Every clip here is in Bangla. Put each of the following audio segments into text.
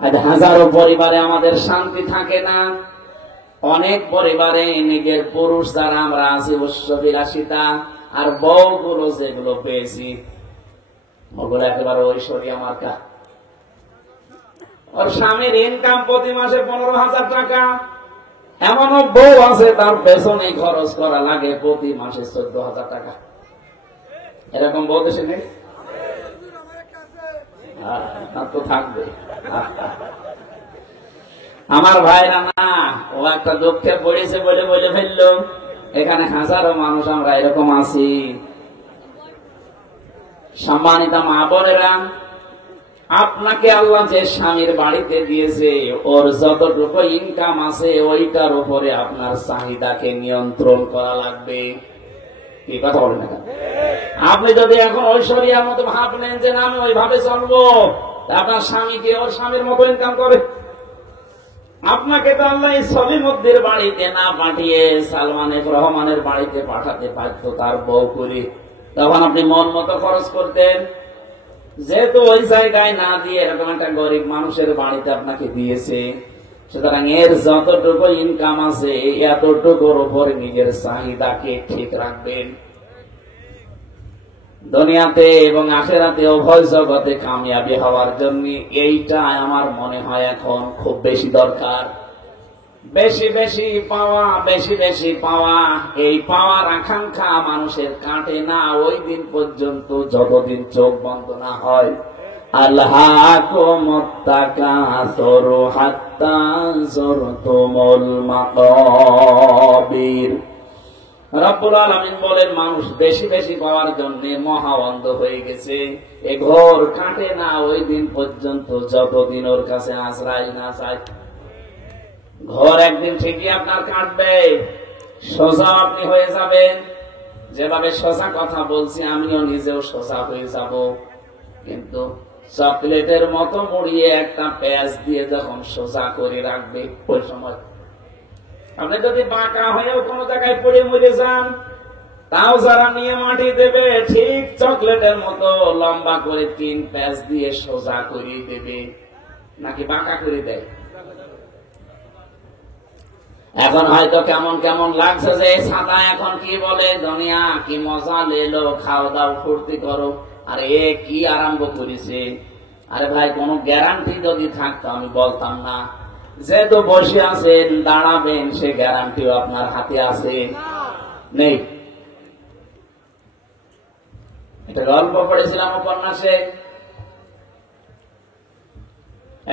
আজ হাজারো পরিবারে আমাদের শান্তি থাকে না। অনেক পরিবারে নিজের পুরুষ যারা আমরা আছি ৮০-৮২টা, আর বউগুলো যেগুলো পেয়েছি ওগুলো একেবারে ঐশ্বরিয়া মার্কা। ওর স্বামীর ইনকাম প্রতি মাসে ১৫,০০০ টাকা। এমনও বউ আছে তার পেছনে খরচ করা লাগে প্রতি মাসে ১৪,০০০ টাকা। এরকম বউ দেশে নেই? তো থাকবে। আমার ভাইরা না, ও একটা দুঃখে পড়েছে বলে বলে ফেললো। এখানে হাজারো মানুষ আমরা এরকম আছি। সম্মানিত মা বোনেরা, আপনাকে আল্লাহ যে স্বামীর বাড়িতে দিয়েছে, ওর যতটুকু ইনকাম আছে ওইটার উপরে আপনার চাহিদাকে নিয়ন্ত্রণ করা লাগবে। কি কথা বলেন না? আপনি যদি এখন ঐশ্বরিয়ার মতো ভাবলেন যে না আমি ওইভাবে চলবো, আপনার স্বামীকে ওর স্বামীর মতো ইনকাম করে। আপনাকে তো আল্লাহ সলিমুদ্দির বাড়িতে না পাঠিয়ে সালমান এফ রহমানের বাড়িতে পাঠাতে পারত তার বউ করে। তখন আপনি মন মতো খরচ করতেন। যেহেতু ওই জায়গায় না দিয়ে এরকম একটা গরিব মানুষের বাড়িতে আপনাকে দিয়েছে, সুতরাং এর যতটুকু ইনকাম আছে এতটুকুর উপরে নিজের চাহিদাকে ঠিক রাখবেন। দুনিয়াতে এবং আখিরাতে উভয় জগতে কামিয়াবি হওয়ার জন্য এইটা আমার মনে হয় এখন খুব বেশি দরকার। বেশি বেশি পাওয়া, বেশি বেশি পাওয়া, এই পাওয়ার আকাঙ্ক্ষা মানুষের কাটে না ওই দিন পর্যন্ত যতদিন চোখ বন্ধ না হয়। আল্লাহকুমুত তাকাসুরু হাত্তা যুরতুমুল মাকাবির। রব্বুল আলামিন বলেন মানুষ বেশি বেশি পাওয়ার জন্য মহা অন্ধ হয়ে গেছে। এ ঘোর কাটে না ওই দিন পর্যন্ত যতদিন ওর কাছে আশ্রয় না চায়। ঘর একদিন ঠিকই আপনার কাটবে, সোজা আপনি হয়ে যাবেন। যেভাবে সোজা কথা বলছি আমিও নিজেও সোজা হয়ে যাব। কিন্তু চকলেটের মতো মুড়িয়ে একটা পেঁয়াজ দিয়ে যখন সোজা করে রাখবে, ওই সময় আপনি যদি বাঁকা হয়েও কোন জায়গায় পড়ে মরে যান, তাও যারা নিয়ে মাটি দেবে ঠিক চকলেটের মতো লম্বা করে ৩ পেঁয়াজ দিয়ে সোজা করিয়ে দেবে, নাকি বাঁকা করে দেয়? এখন হয়তো কেমন কেমন লাগছে যে সাদা এখন কি বলে দুনিয়া কি মজা লেলো, খাওয়া দাও ফুর্তি করো, আর এ কি আরম্ভ করেছে। আরে ভাই, কোন গ্যারান্টি যদি থাকতো আমি বলতাম না। যেহেতু বসে আছেন দাঁড়াবেন, সে গ্যারান্টিও আপনার হাতে আছে নেই। একটা গল্প পড়েছিলাম উপন্যাসে।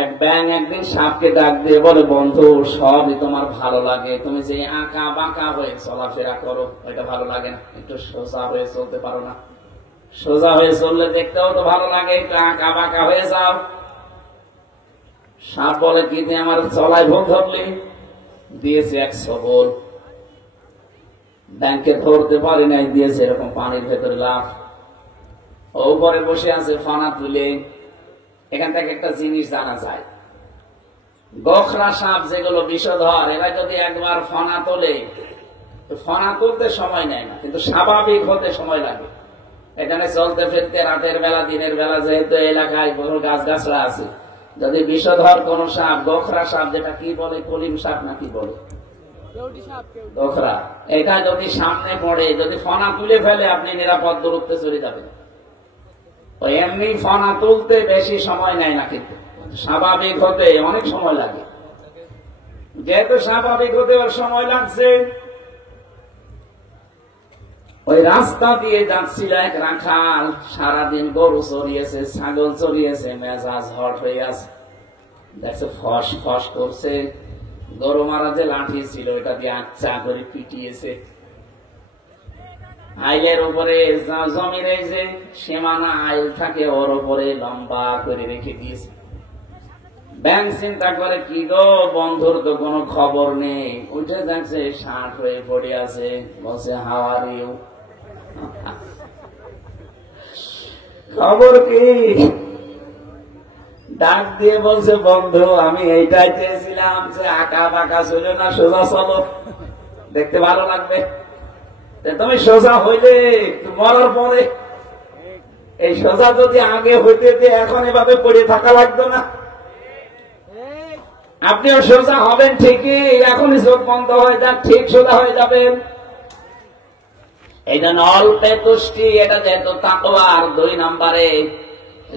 এক ব্যাঙ একদিন সাপকে ডাক দিয়ে বলে, বন্ধু সবই তোমার ভালো লাগে, তুমি যে আঁকা বাঁকা হয়ে চলাফেরা করো ওইটা ভালো লাগে না, একটু সোজা হয়ে চলতে পারো না? সোজা হয়ে চললে দেখতেও তো ভালো লাগে, একটু আঁকা বাঁকা হয়ে যাও। সাপ বলে, কি তুই আমার চলায় ভুল ধরলি? দিয়েছে এক সবল। ব্যাংকে ধরতে পারি নাই, দিয়েছে এরকম পানির ভেতরে লাফ। উপরে বসে আছে ফানা তুলে। এখান থেকে একটা জিনিস জানা যায়, গোখরা সাপ যেগুলো বিষধর, এরা যদি একবার ফনা তোলে, ফনা তুলতে সময় নেয় না, কিন্তু স্বাভাবিক হতে সময় লাগে। এখানে চলতে ফিরতে রাতের বেলা দিনের বেলা যেহেতু এলাকায় বহু গাছ গাছরা আছে, যদি বিষধর কোন সাপ, গোখরা সাপ যেটা কি বলে, কলিম সাপ নাকি বলে, গোখরা, এটা যদি সামনে পড়ে, যদি ফনা তুলে ফেলে, আপনি নিরাপদ দূরত্বে চলে যাবেন। এমনি ফনা তুলতে বেশি সময় নেয় না, কিন্তু স্বাভাবিক হতে অনেক সময় লাগে। যেহেতু স্বাভাবিক হতে ওর সময় লাগছে, ওই রাস্তা দিয়ে যাচ্ছিল এক রাখাল, সারাদিন গরু চড়িয়েছে, ছাগল চড়িয়েছে, মেজাজ হট হয়ে আছে। দেখছে ফস ফস করছে, গরু মারা যে লাঠি ছিল ওটা দিয়ে আচ্ছা করে পিটিয়েছে। আইলের উপরে জমির এই যে সীমানা আইল থাকে ওর উপরে লম্বা করে রেখে দিয়েছে। ব্যাংক চিন্তা করে, কি গো বন্ধুর তো কোনো খবর নেই। উঠে দেখছে ষাট হয়ে পড়ে আছে, বলছে হাউ আর ইউ, খবর কি? ডাক দিয়ে বলছে, বন্ধু আমি এইটাই চেয়েছিলাম যে আঁকা বাঁকা ছিল না, সোজা চলো, দেখতে ভালো লাগবে। তুমি সোজা হইলে মরার পরে, এই সোজা যদি আগে হইতে এখন এভাবে পড়ে থাকা লাগতো না। আপনিও সোজা হবেন ঠিকই, এখনই চোখ বন্ধ হয়ে যাক, ঠিক সোজা হয়ে যাবেন। এই জন্য অল্পে তুষ্টি, এটা যেহেতু তাকওয়া। আর 2 নম্বরে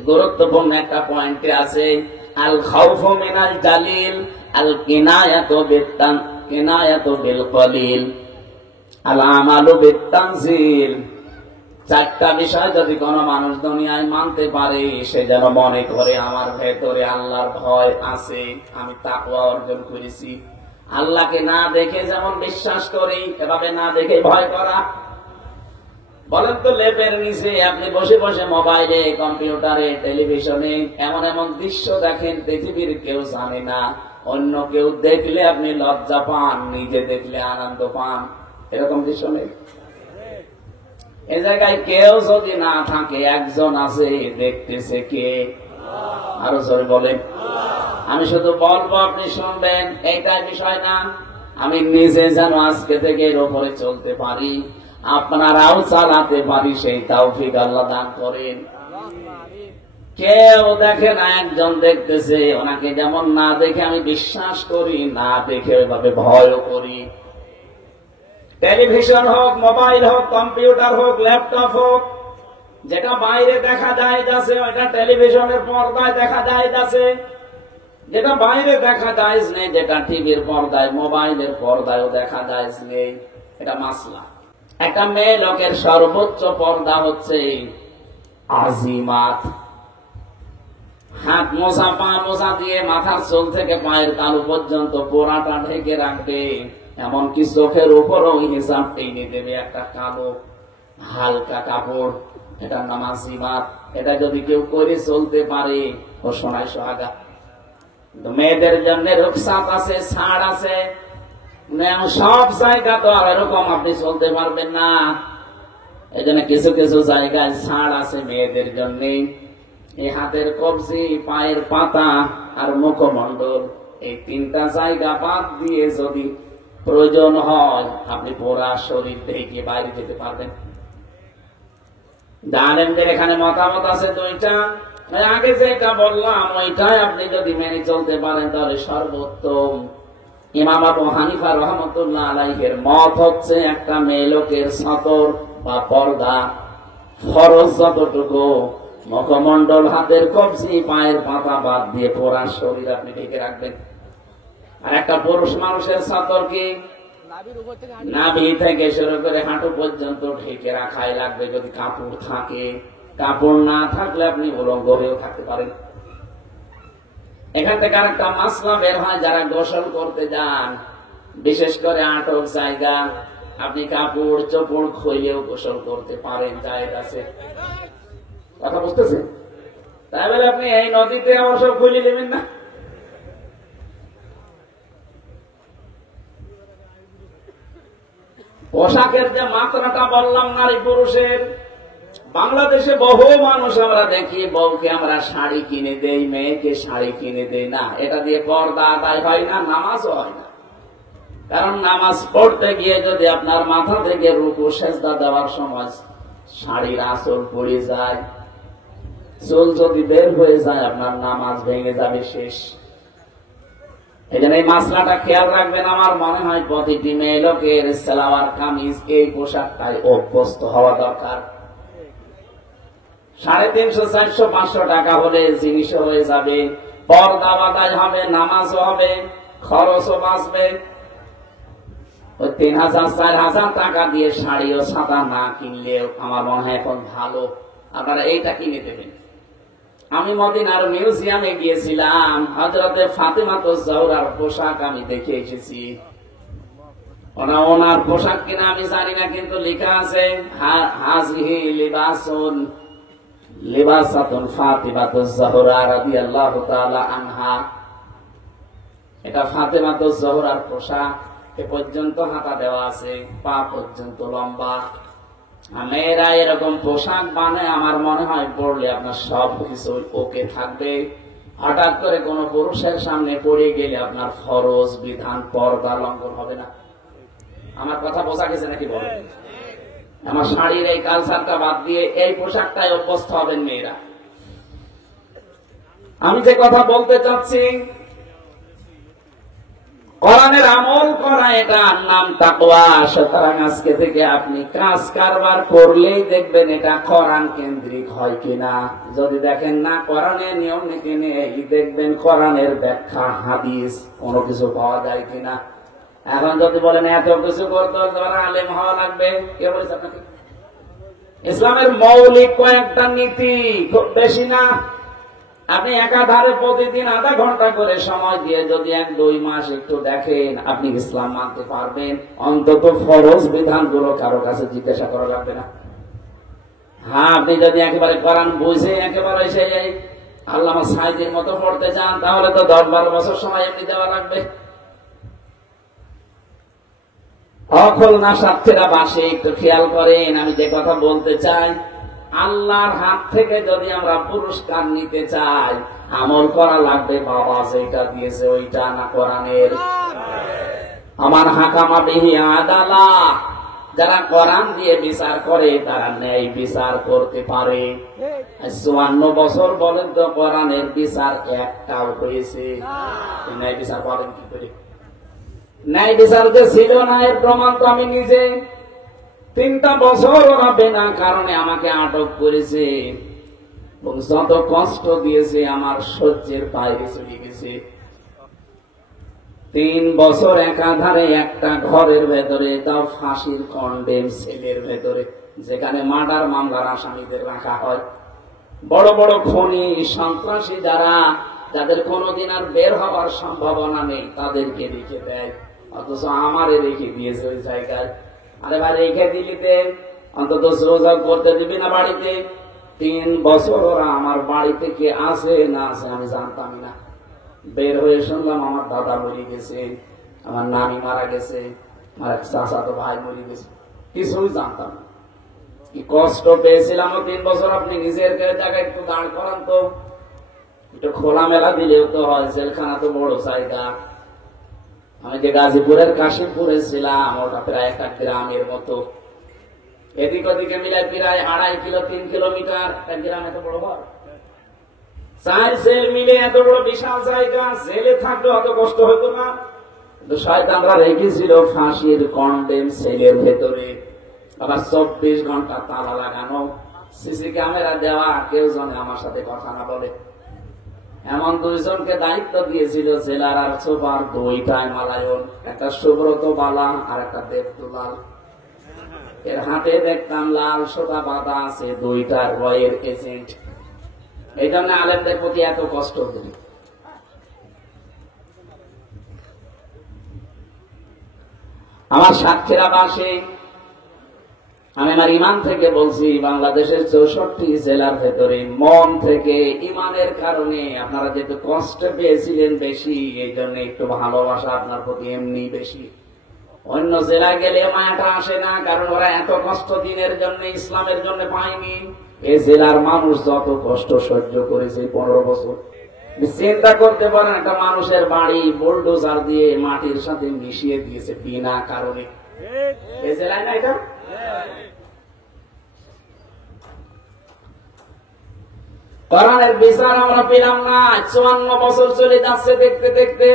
গুরুত্বপূর্ণ একটা পয়েন্টে আছে, আল খাউফু মিনাল জালিল, আল কিনায়াতু বিল কলিল, আল আমালু বিত তানজিল। 4টা বিষয় যদি কোনো মানুষ দুনিয়ায় মানতে পারে, সে যেন মনে করে আমার ভেতরে আল্লাহর ভয় আছে, আমি তাকওয়া অর্জন করেছি। আল্লাহকে না দেখে যেমন বিশ্বাস করি, এভাবে না দেখে ভয় করা। বলেন তো, লেপের নিচে আপনি বসে বসে মোবাইলে, কম্পিউটারে, টেলিভিশনে এমন এমন দৃশ্য দেখেন পৃথিবীর কেউ জানে না। অন্য কেউ দেখলে আপনি লজ্জা পান, নিজে দেখলে আনন্দ পান। এরকম দৃশ্য নেই? এ জায়গায় কেউ যদি না থাকে, একজন আছে, দেখতেছে কে? আরো জোরে বলেন। আমি শুধু বলবো, আপনি শুনবেন, এইটাই বিষয় না। আমি নিজে যেন আজকে থেকে এর উপরে চলতে পারি, আপনারাও চালাতে পারি, সেই তৌফিক আল্লাহ দান করেন। কেউ দেখে না, একজন দেখতেছে। ওনাকে যেমন না দেখে আমি বিশ্বাস করি, না দেখে ওইভাবে ভয়ও করি। টেলিভিশন হোক, মোবাইল হোক, কম্পিউটার হোক, ল্যাপটপ হোক, যেটা বাইরে দেখা যায় যাচ্ছে, ওইটা টেলিভিশনের পর্দায় দেখা যায় যাচ্ছে। যেটা বাইরে দেখা যায় নেই, যেটা টিভির পর্দায়, মোবাইলের পর্দায়ও দেখা যায় নেই। এটা মাসলা। একটা মেয়ে লোকের সর্বোচ্চ পর্দা হচ্ছে আজিমাত। হাত মোছা, পা মোছা দিয়ে মাথার চুল থেকে পায়ের তালু পর্যন্ত পোড়াটা ঢেকে রাখবে। এমনকি চোখের উপরও হিসাব টেনে দেবে একটা কালো হালকা কাপড়। এটার নাম আজিমাত। এটা যদি কেউ করে চলতে পারে, ও সোনায় সোহাগা। মেয়েদের জন্য রুখসাত আছে, ছাড় আছে। সব জায়গা তো আর এরকম আপনি চলতে পারবেন না। এই জন্য কিছু কিছু জায়গায় ছাড় আছে মেয়েদের জন্য। এই হাতের কবজি, পায়ের পাতা আর মুখমণ্ডল, এই 3টা জায়গা বাদ দিয়ে যদি প্রয়োজন হয়, আপনি পুরা শরীর ঢেকে বাইরে যেতে পারবেন। জানেনদের এখানে মতামত আছে 2টা। আগে যেটা বললাম, ওইটাই আপনি যদি মেনে চলতে পারেন, তাহলে সর্বোত্তম। ইমাম আবু হানিফা রহমতুল্লাহ আলাইহির মত হচ্ছে, একটা মেয়ে লোকের সতর বা পর্দা ফরজ যতটুকু, মুখমণ্ডল, হাতের কবজি, পায়ের পাতা বাদ দিয়ে পুরা শরীর আপনি ঢেকে রাখবেন। আর একটা পুরুষ মানুষের সতর কি নাভি থেকে শুরু করে হাঁটু পর্যন্ত ঢেকে রাখাই লাগবে, যদি কাপড় থাকে। কাপড় না থাকলে আপনি উলঙ্গ হয়েও থাকতে পারেন। এখান থেকে আরেকটা মাসলা বের হয়, যারা গোসল করতে যান, বিশেষ করে আটক জায়গা, আপনি কাপড় চোপড় খুইলেও গোসল করতে পারেন, জায়েজ আছে। কথা বুঝতেছেন? তাই বলে আপনি এই নদীতে আমার সব খুলে নেবেন না। পোশাকের যে মাত্রাটা বললাম নারী পুরুষের, বাংলাদেশে বহু মানুষ আমরা দেখি, বউকে আমরা শাড়ি কিনে দেই, মেয়েকে শাড়ি কিনে দেই না। এটা দিয়ে পর্দা আদায় হয় না, নামাজও হয় না। কারণ নামাজ পড়তে গিয়ে যদি আপনার মাথা থেকে রুকু সেজদা দেওয়ার সময় শাড়ির আঁচল পড়ে যায়, চুল যদি বের হয়ে যায়, আপনার নামাজ ভেঙে যাবে, শেষ। এই জন্য এই মাসলাটা খেয়াল রাখবেন। আমার মনে হয় প্রতিটি মেয়ে লোকের সালোয়ার কামিজ, এই পোশাকটাই অভ্যস্ত হওয়া দরকার। 350, 400, 500 টাকা হলে জিনিসও হয়ে যাবে, পর্দা বাদাই হবে, নামাজও হবে, খরচও বাঁচবে। ওই 3000, 4000 টাকা দিয়ে শাড়ি ও ছাতা না কিনলেও আমার মনে হয় এখন ভালো আপনারা এইটা কিনে দেবেন। আমি মদিনার মিউজিয়ামে গিয়েছিলাম, হযরতে ফাতেমাতুজ জাহরার পোশাক আমি দেখে এসেছি। ওনার পোশাক কিনা আমি জানি না, কিন্তু লেখা আছে হাযিহি লিবাসাতুন ফাতিমাতুজ জাহরা রাদিয়াল্লাহু তাআলা আনহা। এটা ফাতেমাতুজ জাহরার পোশাক। এ পর্যন্ত হাতা দেওয়া আছে, পা পর্যন্ত লম্বা। মেয়েরা এরকম পোশাক বানায়, আমার মনে হয় পড়লে আপনার সব কিছু ওকে থাকবে। হঠাৎ করে কোন পুরুষের সামনে পড়ে গেলে আপনার ফরজ বিধান পর্দা লঙ্ঘন হবে না। আমার কথা বোঝা গেছে নাকি বলেন? আমার শাড়ির এই কালচারটা বাদ দিয়ে এই পোশাকটাই অভ্যস্ত হবেন মেয়েরা। আমি যে কথা বলতে চাচ্ছি, কোরআনের আমল করা এটার নাম তাকওয়া। সুতরাং আজকে থেকে আপনি কাজ কারবার করলেই দেখবেন এটা কোরআন কেন্দ্রিক হয় কিনা। যদি দেখেন না কোরআনের নিয়ম নীতি নেই, দেখবেন কোরআনের ব্যাখ্যা হাদিস কোনো কিছু পাওয়া যায় কিনা। এখন যদি বলেন এত কিছু করতে হলে আলেম হওয়া লাগবে, কে বলেছে আপনাকে? ইসলামের মৌলিক কয়েকটা নীতি, খুব বেশি না। আপনি একাধারে প্রতিদিন আধা ঘন্টা করে সময় দিয়ে যদি 1-2 মাস একটু দেখেন, আপনি ইসলাম মানতে পারবেন। অন্তত ফরজ বিধানগুলো কারো কাছে জিজ্ঞাসা করা লাগবে না। হ্যাঁ, আপনি যদি একেবারে কোরআন বুঝে একেবারে সেই আল্লামা সাঈদীর মতো পড়তে চান, তাহলে তো 10-12 বছর সময় এমনি দেওয়া লাগবে। অকল না সাথীরা বাসে একটু খেয়াল করেন, আমি যে কথা বলতে চাই, আল্লাহর হাত থেকে যদি আমরা পুরস্কার নিতে চাই, আমল করা লাগবে বাবা যেটা দিয়েছে ওইটা, না কোরআনের। আমার হাকামা বিহি আদালা, যারা কোরআন দিয়ে বিচার করে তারা ন্যায় বিচার করতে পারে। 54 বছর বলেন তো কোরআনের বিচার একটাও হয়েছে? ন্যায় বিচার বলেন কি করে? ন্যায় বিচার যে ছিল না এর প্রমাণ তো আমি নিজে। 3টা বছর ওরা বিনা কারণে আমাকে আটক করেছে এবং যত কষ্ট দিয়েছে আমার সহ্যের বাইরে চলে গেছে। 3 বছর একাধারে একটা ঘরের ভেতরে, তাও ফাঁসির কন্ডেম সেলের ভেতরে, যেখানে মার্ডার মামলার আসামিদের রাখা হয়। বড় বড় খনি সন্ত্রাসী যাদের কোনোদিন আর বের হওয়ার সম্ভাবনা নেই, তাদেরকে রেখে দেয়। অথচ আমারে রেখে দিয়েছে ওই জায়গায়। আরে ভাই, রেখে দিলিতে অন্তত রোজা করতে দিবি না বাড়িতে? 3 বছর ওরা আমার বাড়িতে কে আছে না আছে আমি জানতামই না। বের হয়ে শুনলাম আমার দাদা মরে গেছে, আমার নানি মারা গেছে, আমার এক চাচাতো ভাই মরে গেছে, কিছুই জানতাম না। কি কষ্ট পেয়েছিলাম 3 বছর। আপনি নিজের জায়গায় একটু দাঁড় করান তো, একটু খোলামেলা দিলেও তো হয়। জেলখানা তো বড় জায়গা। আমি যে গাজীপুরের কাশিমপুরে ছিলাম, ওটা প্রায় একটা গ্রামের মতো। এদিক ওদিকে মিলে প্রায় 2.5 কিলো 3 কিলোমিটার একটা গ্রাম। এত বড় ঘর, 4 সেল মিলে এত বড় বিশাল জায়গা। জেলে থাকলে অত কষ্ট হইতো না, কিন্তু শয়তানরা রেখেছিল ফাঁসির কন্ডেম সেলের ভেতরে। আবার 24 ঘন্টা তালা লাগানো, সিসি ক্যামেরা দেওয়া, কেউ জানে আমার সাথে কথা না বলে। এমন 2 জনকে দায়িত্ব দিয়েছিল জেলার আর সুপার, 2টায় মালায়ন, একটা সুব্রত বালা আর একটা দেবদুলাল। এর হাতে দেখতাম লাল সোটা বাঁধা আছে, 2টার রয়ের এজেন্ট। এই জন্য আলেমদের প্রতি এত কষ্ট করি। আমার সাক্ষীরা বাসে, আমি আমার ইমান থেকে বলছি, বাংলাদেশের 64 জেলার ভেতরে মন থেকে ইমানের কারণে আপনারা যেহেতু কষ্ট পেয়েছিলেন বেশি, এই জন্য একটু ভালোবাসা আপনার প্রতি এমনি বেশি। অন্য জেলায় গেলে মায়াটা আসে না, কারণ ওরা এত কষ্ট দিনের জন্য, ইসলামের জন্য পায়নি। এই জেলার মানুষ যত কষ্ট সহ্য করেছে 15 বছর, চিন্তা করতে পারেন একটা মানুষের বাড়ি বুলডোজার দিয়ে মাটির সাথে মিশিয়ে দিয়েছে বিনা কারণে। এই জেলায় না এটা? কোরআনের বিচার আমরা পেলাম না। 54 বছর চলে যাচ্ছে দেখতে দেখতে।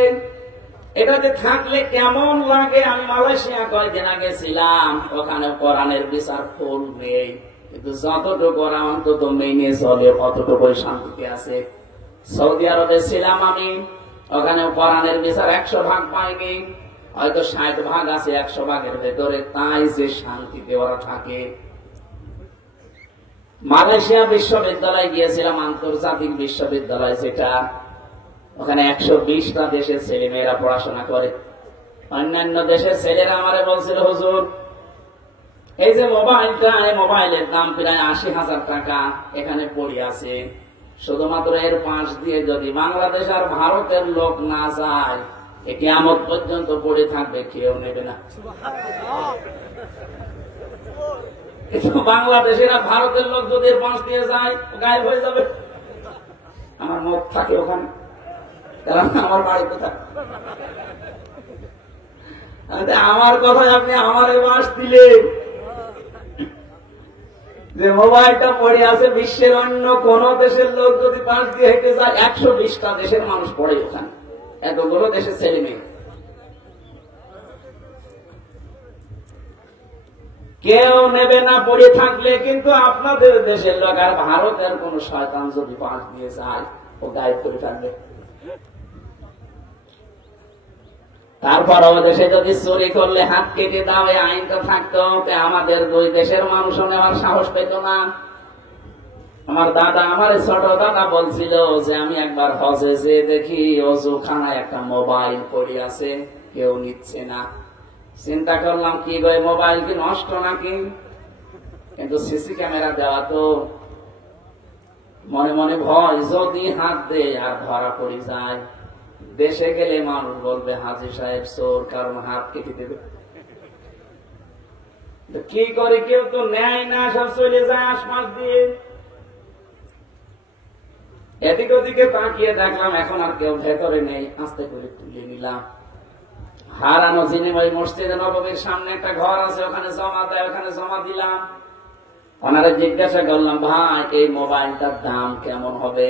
এটাতে থাকলে কেমন লাগে? আমি মালয়েশিয়া কয়েকদিন আগে ছিলাম, ওখানে কোরআনের বিচার ফুল নেই, কিন্তু যতটুকু ওরা অন্তত মেনে চলে অতটুকুই শান্তিতে আছে। সৌদি আরবে ছিলাম আমি, ওখানে কোরআনের বিচার 100 ভাগ পাইনি, হয়তো 60 ভাগ আছে 100 ভাগের ভেতরে, তাই যে শান্তিতে ওরা থাকে। মালয়েশিয়া বিশ্ববিদ্যালয় গিয়েছিলাম, আন্তর্জাতিক বিশ্ববিদ্যালয় যেটা, ওখানে 120টা দেশের ছেলে মেয়েরা পড়াশোনা করে। অন্যান্য দেশের ছেলেরা আমারে বলছিল, হুজুর এই যে মোবাইলটা, এই মোবাইলের দাম প্রায় 80,000 টাকা, এখানে পড়ে আছে, শুধুমাত্র এর পাশ দিয়ে যদি বাংলাদেশ আর ভারতের লোক না যায়, এ কিয়ামত পর্যন্ত পড়ে থাকবে, কেউ নেবে না। কিন্তু বাংলাদেশের আর ভারতের লোক যদি এর পাশ দিয়ে যায়, গায়েব হয়ে যাবে। আমার মত থাকে ওখানে, কারণ আমার বাড়ি কোথায়। আমার কথায় আপনি আমার বাস দিলেন যে মোবাইলটা পড়ে আছে, বিশ্বের অন্য কোন দেশের লোক যদি পাশ দিয়ে হেঁটে যায়, 120টা দেশের মানুষ পড়ে ওখানে, এতগুলো দেশের ছেলে মেয়ে। কেউ নেবে না পড়ে থাকলে, কিন্তু আপনাদের দেশের লোক আর ভারতের কোন শয়তান যদি পাশ দিয়ে যায়, ও গায়েব করে থাকবে। তারপর দেশে যদি চুরি করলে হাত কেটে দাও, এই আইনটা থাকতো, আমাদের দুই দেশের মানুষও নেওয়ার সাহস পেত না। আমার দাদা, আমার ছোট দাদা বলছিল যে আমি একবার হজে যে দেখি অজুখানায় একটা মোবাইল পড়ে আছে, কেউ নিচ্ছে না। চিন্তা করলাম কি গো, মোবাইল কি নষ্ট নাকি? কিন্তু সিসি ক্যামেরা দেওয়া তো। মনে মনে ভয়, যদি হাত দে আর ধরা পড়ে যায়, দেশে গেলে মানুষ বলবে হাজী সাহেব চোর, কারণ হাত কেটে দেবে। কি করে, কেউ তো নেয় না, সব চলে যায় আশমাস দিয়ে। এদিক ওদিকে তাকিয়ে দেখলাম এখন আর কেউ ভেতরে নেই, আস্তে করে তুলে নিলাম। হারানো জিনিস ওই মসজিদে নববীর সামনে একটা ঘর আছে, ওখানে জমা দেয়, ওখানে জমা দিলাম। ওনারা জিজ্ঞাসা করলাম, ভাই এই মোবাইলটার দাম কেমন হবে?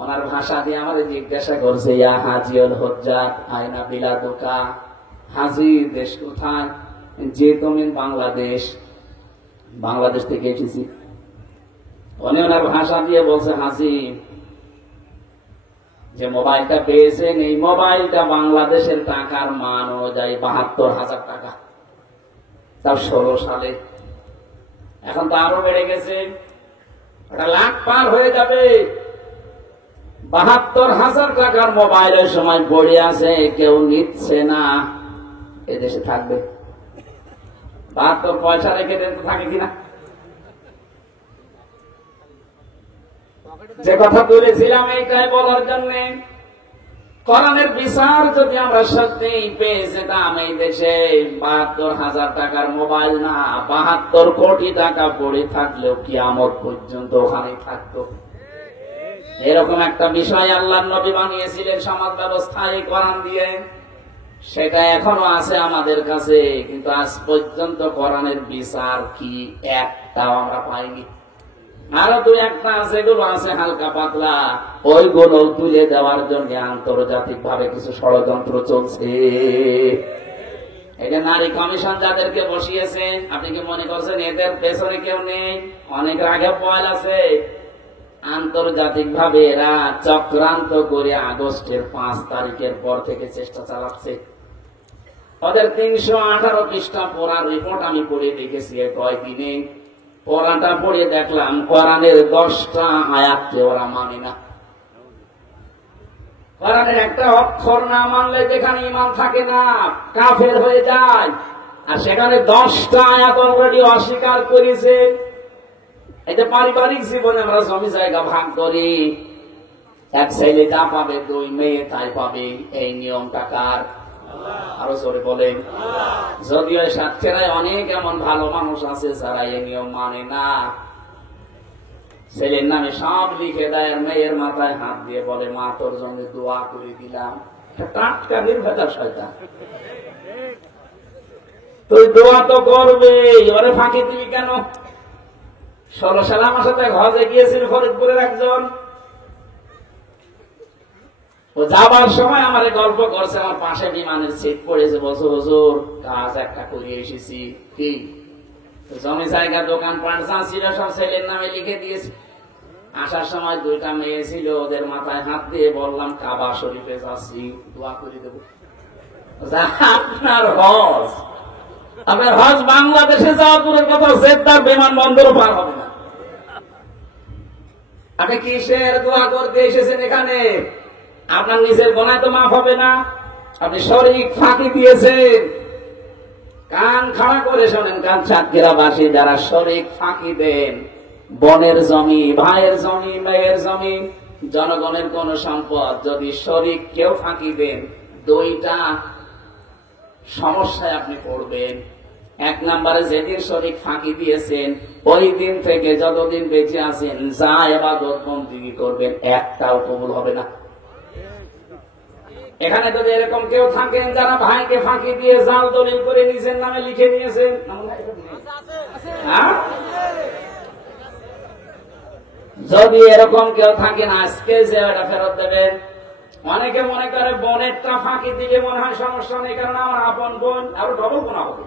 ওনার ভাষা দিয়ে আমাদের জিজ্ঞাসা করছে, ইয়া হাজিউল হুজ্জাত আইনা বিলাদুকা, হাজি দেশ কোথায়? যে তুমি বাংলাদেশ। বাংলাদেশ থেকে এসেছি। উনি ওনার ভাষা দিয়ে বলছে, হাজি যে মোবাইলটা পেয়েছেন, এই মোবাইলটা বাংলাদেশের টাকার মান অনুযায়ী ৭২,০০০ টাকা, তার ১৬ সালে। এখন তো আরো বেড়ে গেছে, ওটা লাখ পার হয়ে যাবে। ৭২,০০০ টাকার মোবাইলের সময় পড়ে আছে, কেউ নিচ্ছে না, এদেশে থাকবে? ৭২ পয়সা রেখে দেন তো থাকে কিনা? যে কথা তুলেছিলাম এইটাই বলার জন্য, কোরআনের বিচার যদি আমরা সত্যি পেয়ে যেতাম, এই দেশে ৭২,০০০ টাকার মোবাইল না, ৭২ কোটি টাকা পড়ে থাকলেও কিয়ামত পর্যন্ত ওখানেই থাকতো। এরকম একটা বিষয় আল্লাহর নবী বানিয়েছিলেন সমাজ ব্যবস্থায় কোরআন দিয়ে, সেটা এখনো আছে আমাদের কাছে, কিন্তু আজ পর্যন্ত কোরআনের বিচার কি একটাও আমরা পাইনি। আরো দু একটা যেগুলো আছে হালকা পাতলা, ওইগুলো তুলে দেওয়ার জন্য আন্তর্জাতিক ভাবে কিছু ষড়যন্ত্র চলছে। এটা নারী কমিশন যাদেরকে বসিয়েছে, আপনি কি মনে করছেন এদের পেছনে কেউ নেই? অনেক আগে পয়েল আছে। আন্তর্জাতিক ভাবে এরা চক্রান্ত করে আগস্টের ৫ তারিখের পর থেকে চেষ্টা চালাচ্ছে। ওদের ৩১৮ পৃষ্ঠা পড়ার রিপোর্ট আমি পড়ে দেখেছি কয়েকদিনে। কোরআনটা পড়ে দেখলাম কোরআনের ১০টা আয়াতকে ওরা মানে না। কোরআনের একটা অক্ষর না মানলে যেখানে ঈমান থাকে না, কাফের হয়ে যায়। আর সেখানে 10টা আয়াত অলরেডি অস্বীকার করেছে। এই যে পারিবারিক জীবনে আমরা জমি জায়গা ভাগ করি, এক ছেলে যা পাবে 2 মেয়ে তাই পাবে, এই নিয়মটা কার? আরো জোরে বলেন। যদিও সাতক্ষীরায় অনেক এমন ভালো মানুষ আছে যারা এই নিয়ম মানে না। ছেলের নামে সব লিখে দেয়, মেয়ের মাথায় হাত দিয়ে বলে, মা তোর জন্য দোয়া করে দিলাম। টাটকা নির্ভেজাল শয়তান। তুই দোয়া তো করবে, ওরে ফাঁকি দিবি কেন? 16 সালে আমার সাথে হজে গিয়েছিল ফরিদপুরের একজন, ও যাবার সময় আমার গল্প করছে, আমার পাশে বিমানের সিট পড়েছে, বছর বছর কাজ একটা করিয়ে এসেছি। কি জমি জায়গা দোকান পাট যা ছিল সব ছেলের নামে লিখে দিয়েছি। আসার সময় 2টা মেয়ে ছিল, ওদের মাথায় হাত দিয়ে বললাম কাবা শরীফে যাচ্ছি, দোয়া করে দেবো। আপনার হজ, আপনার হজ বাংলাদেশে যাওয়া দূরের কথা, জেদ্দার বিমানবন্দরও পার হবে না। আপনি কিসের দোয়া করতে এসেছেন এখানে? আপনার নিজের গোনায় তো মাফ হবে না। আপনি শরীক ফাঁকি দিয়েছেন। কান খাড়া করে শোনেন, কান সাতক্ষীরাবাসী যারা শরীক ফাঁকি দেন, বোনের জমি, ভাইয়ের জমি, মেয়ের জমি, জনগণের কোন সম্পদ যদি শরীক কেউ ফাঁকি দেন, 2টা সমস্যায় আপনি পড়বেন। 1 নম্বরে যেদিন শরীক ফাঁকি দিয়েছেন, ওই দিন থেকে যতদিন বেঁচে আছেন যা ইবাদত বন্দেগী করবেন একটাও কবুল হবে না। এখানে যদি এরকম কেউ থাকেন যারা ভাইকে ফাঁকি দিয়ে জাল দলিল করে নিজের নামে লিখে নিয়েছেন, যদি এরকম কেউ থাকেন আজকে যে ওটা ফেরত দেবেন। অনেকে মনে করে বোনেরটা ফাঁকি দিলে মনে হয় সমস্যা নেই, কারণ আমার আপন বোন, আরো ডবল গোনা হবে।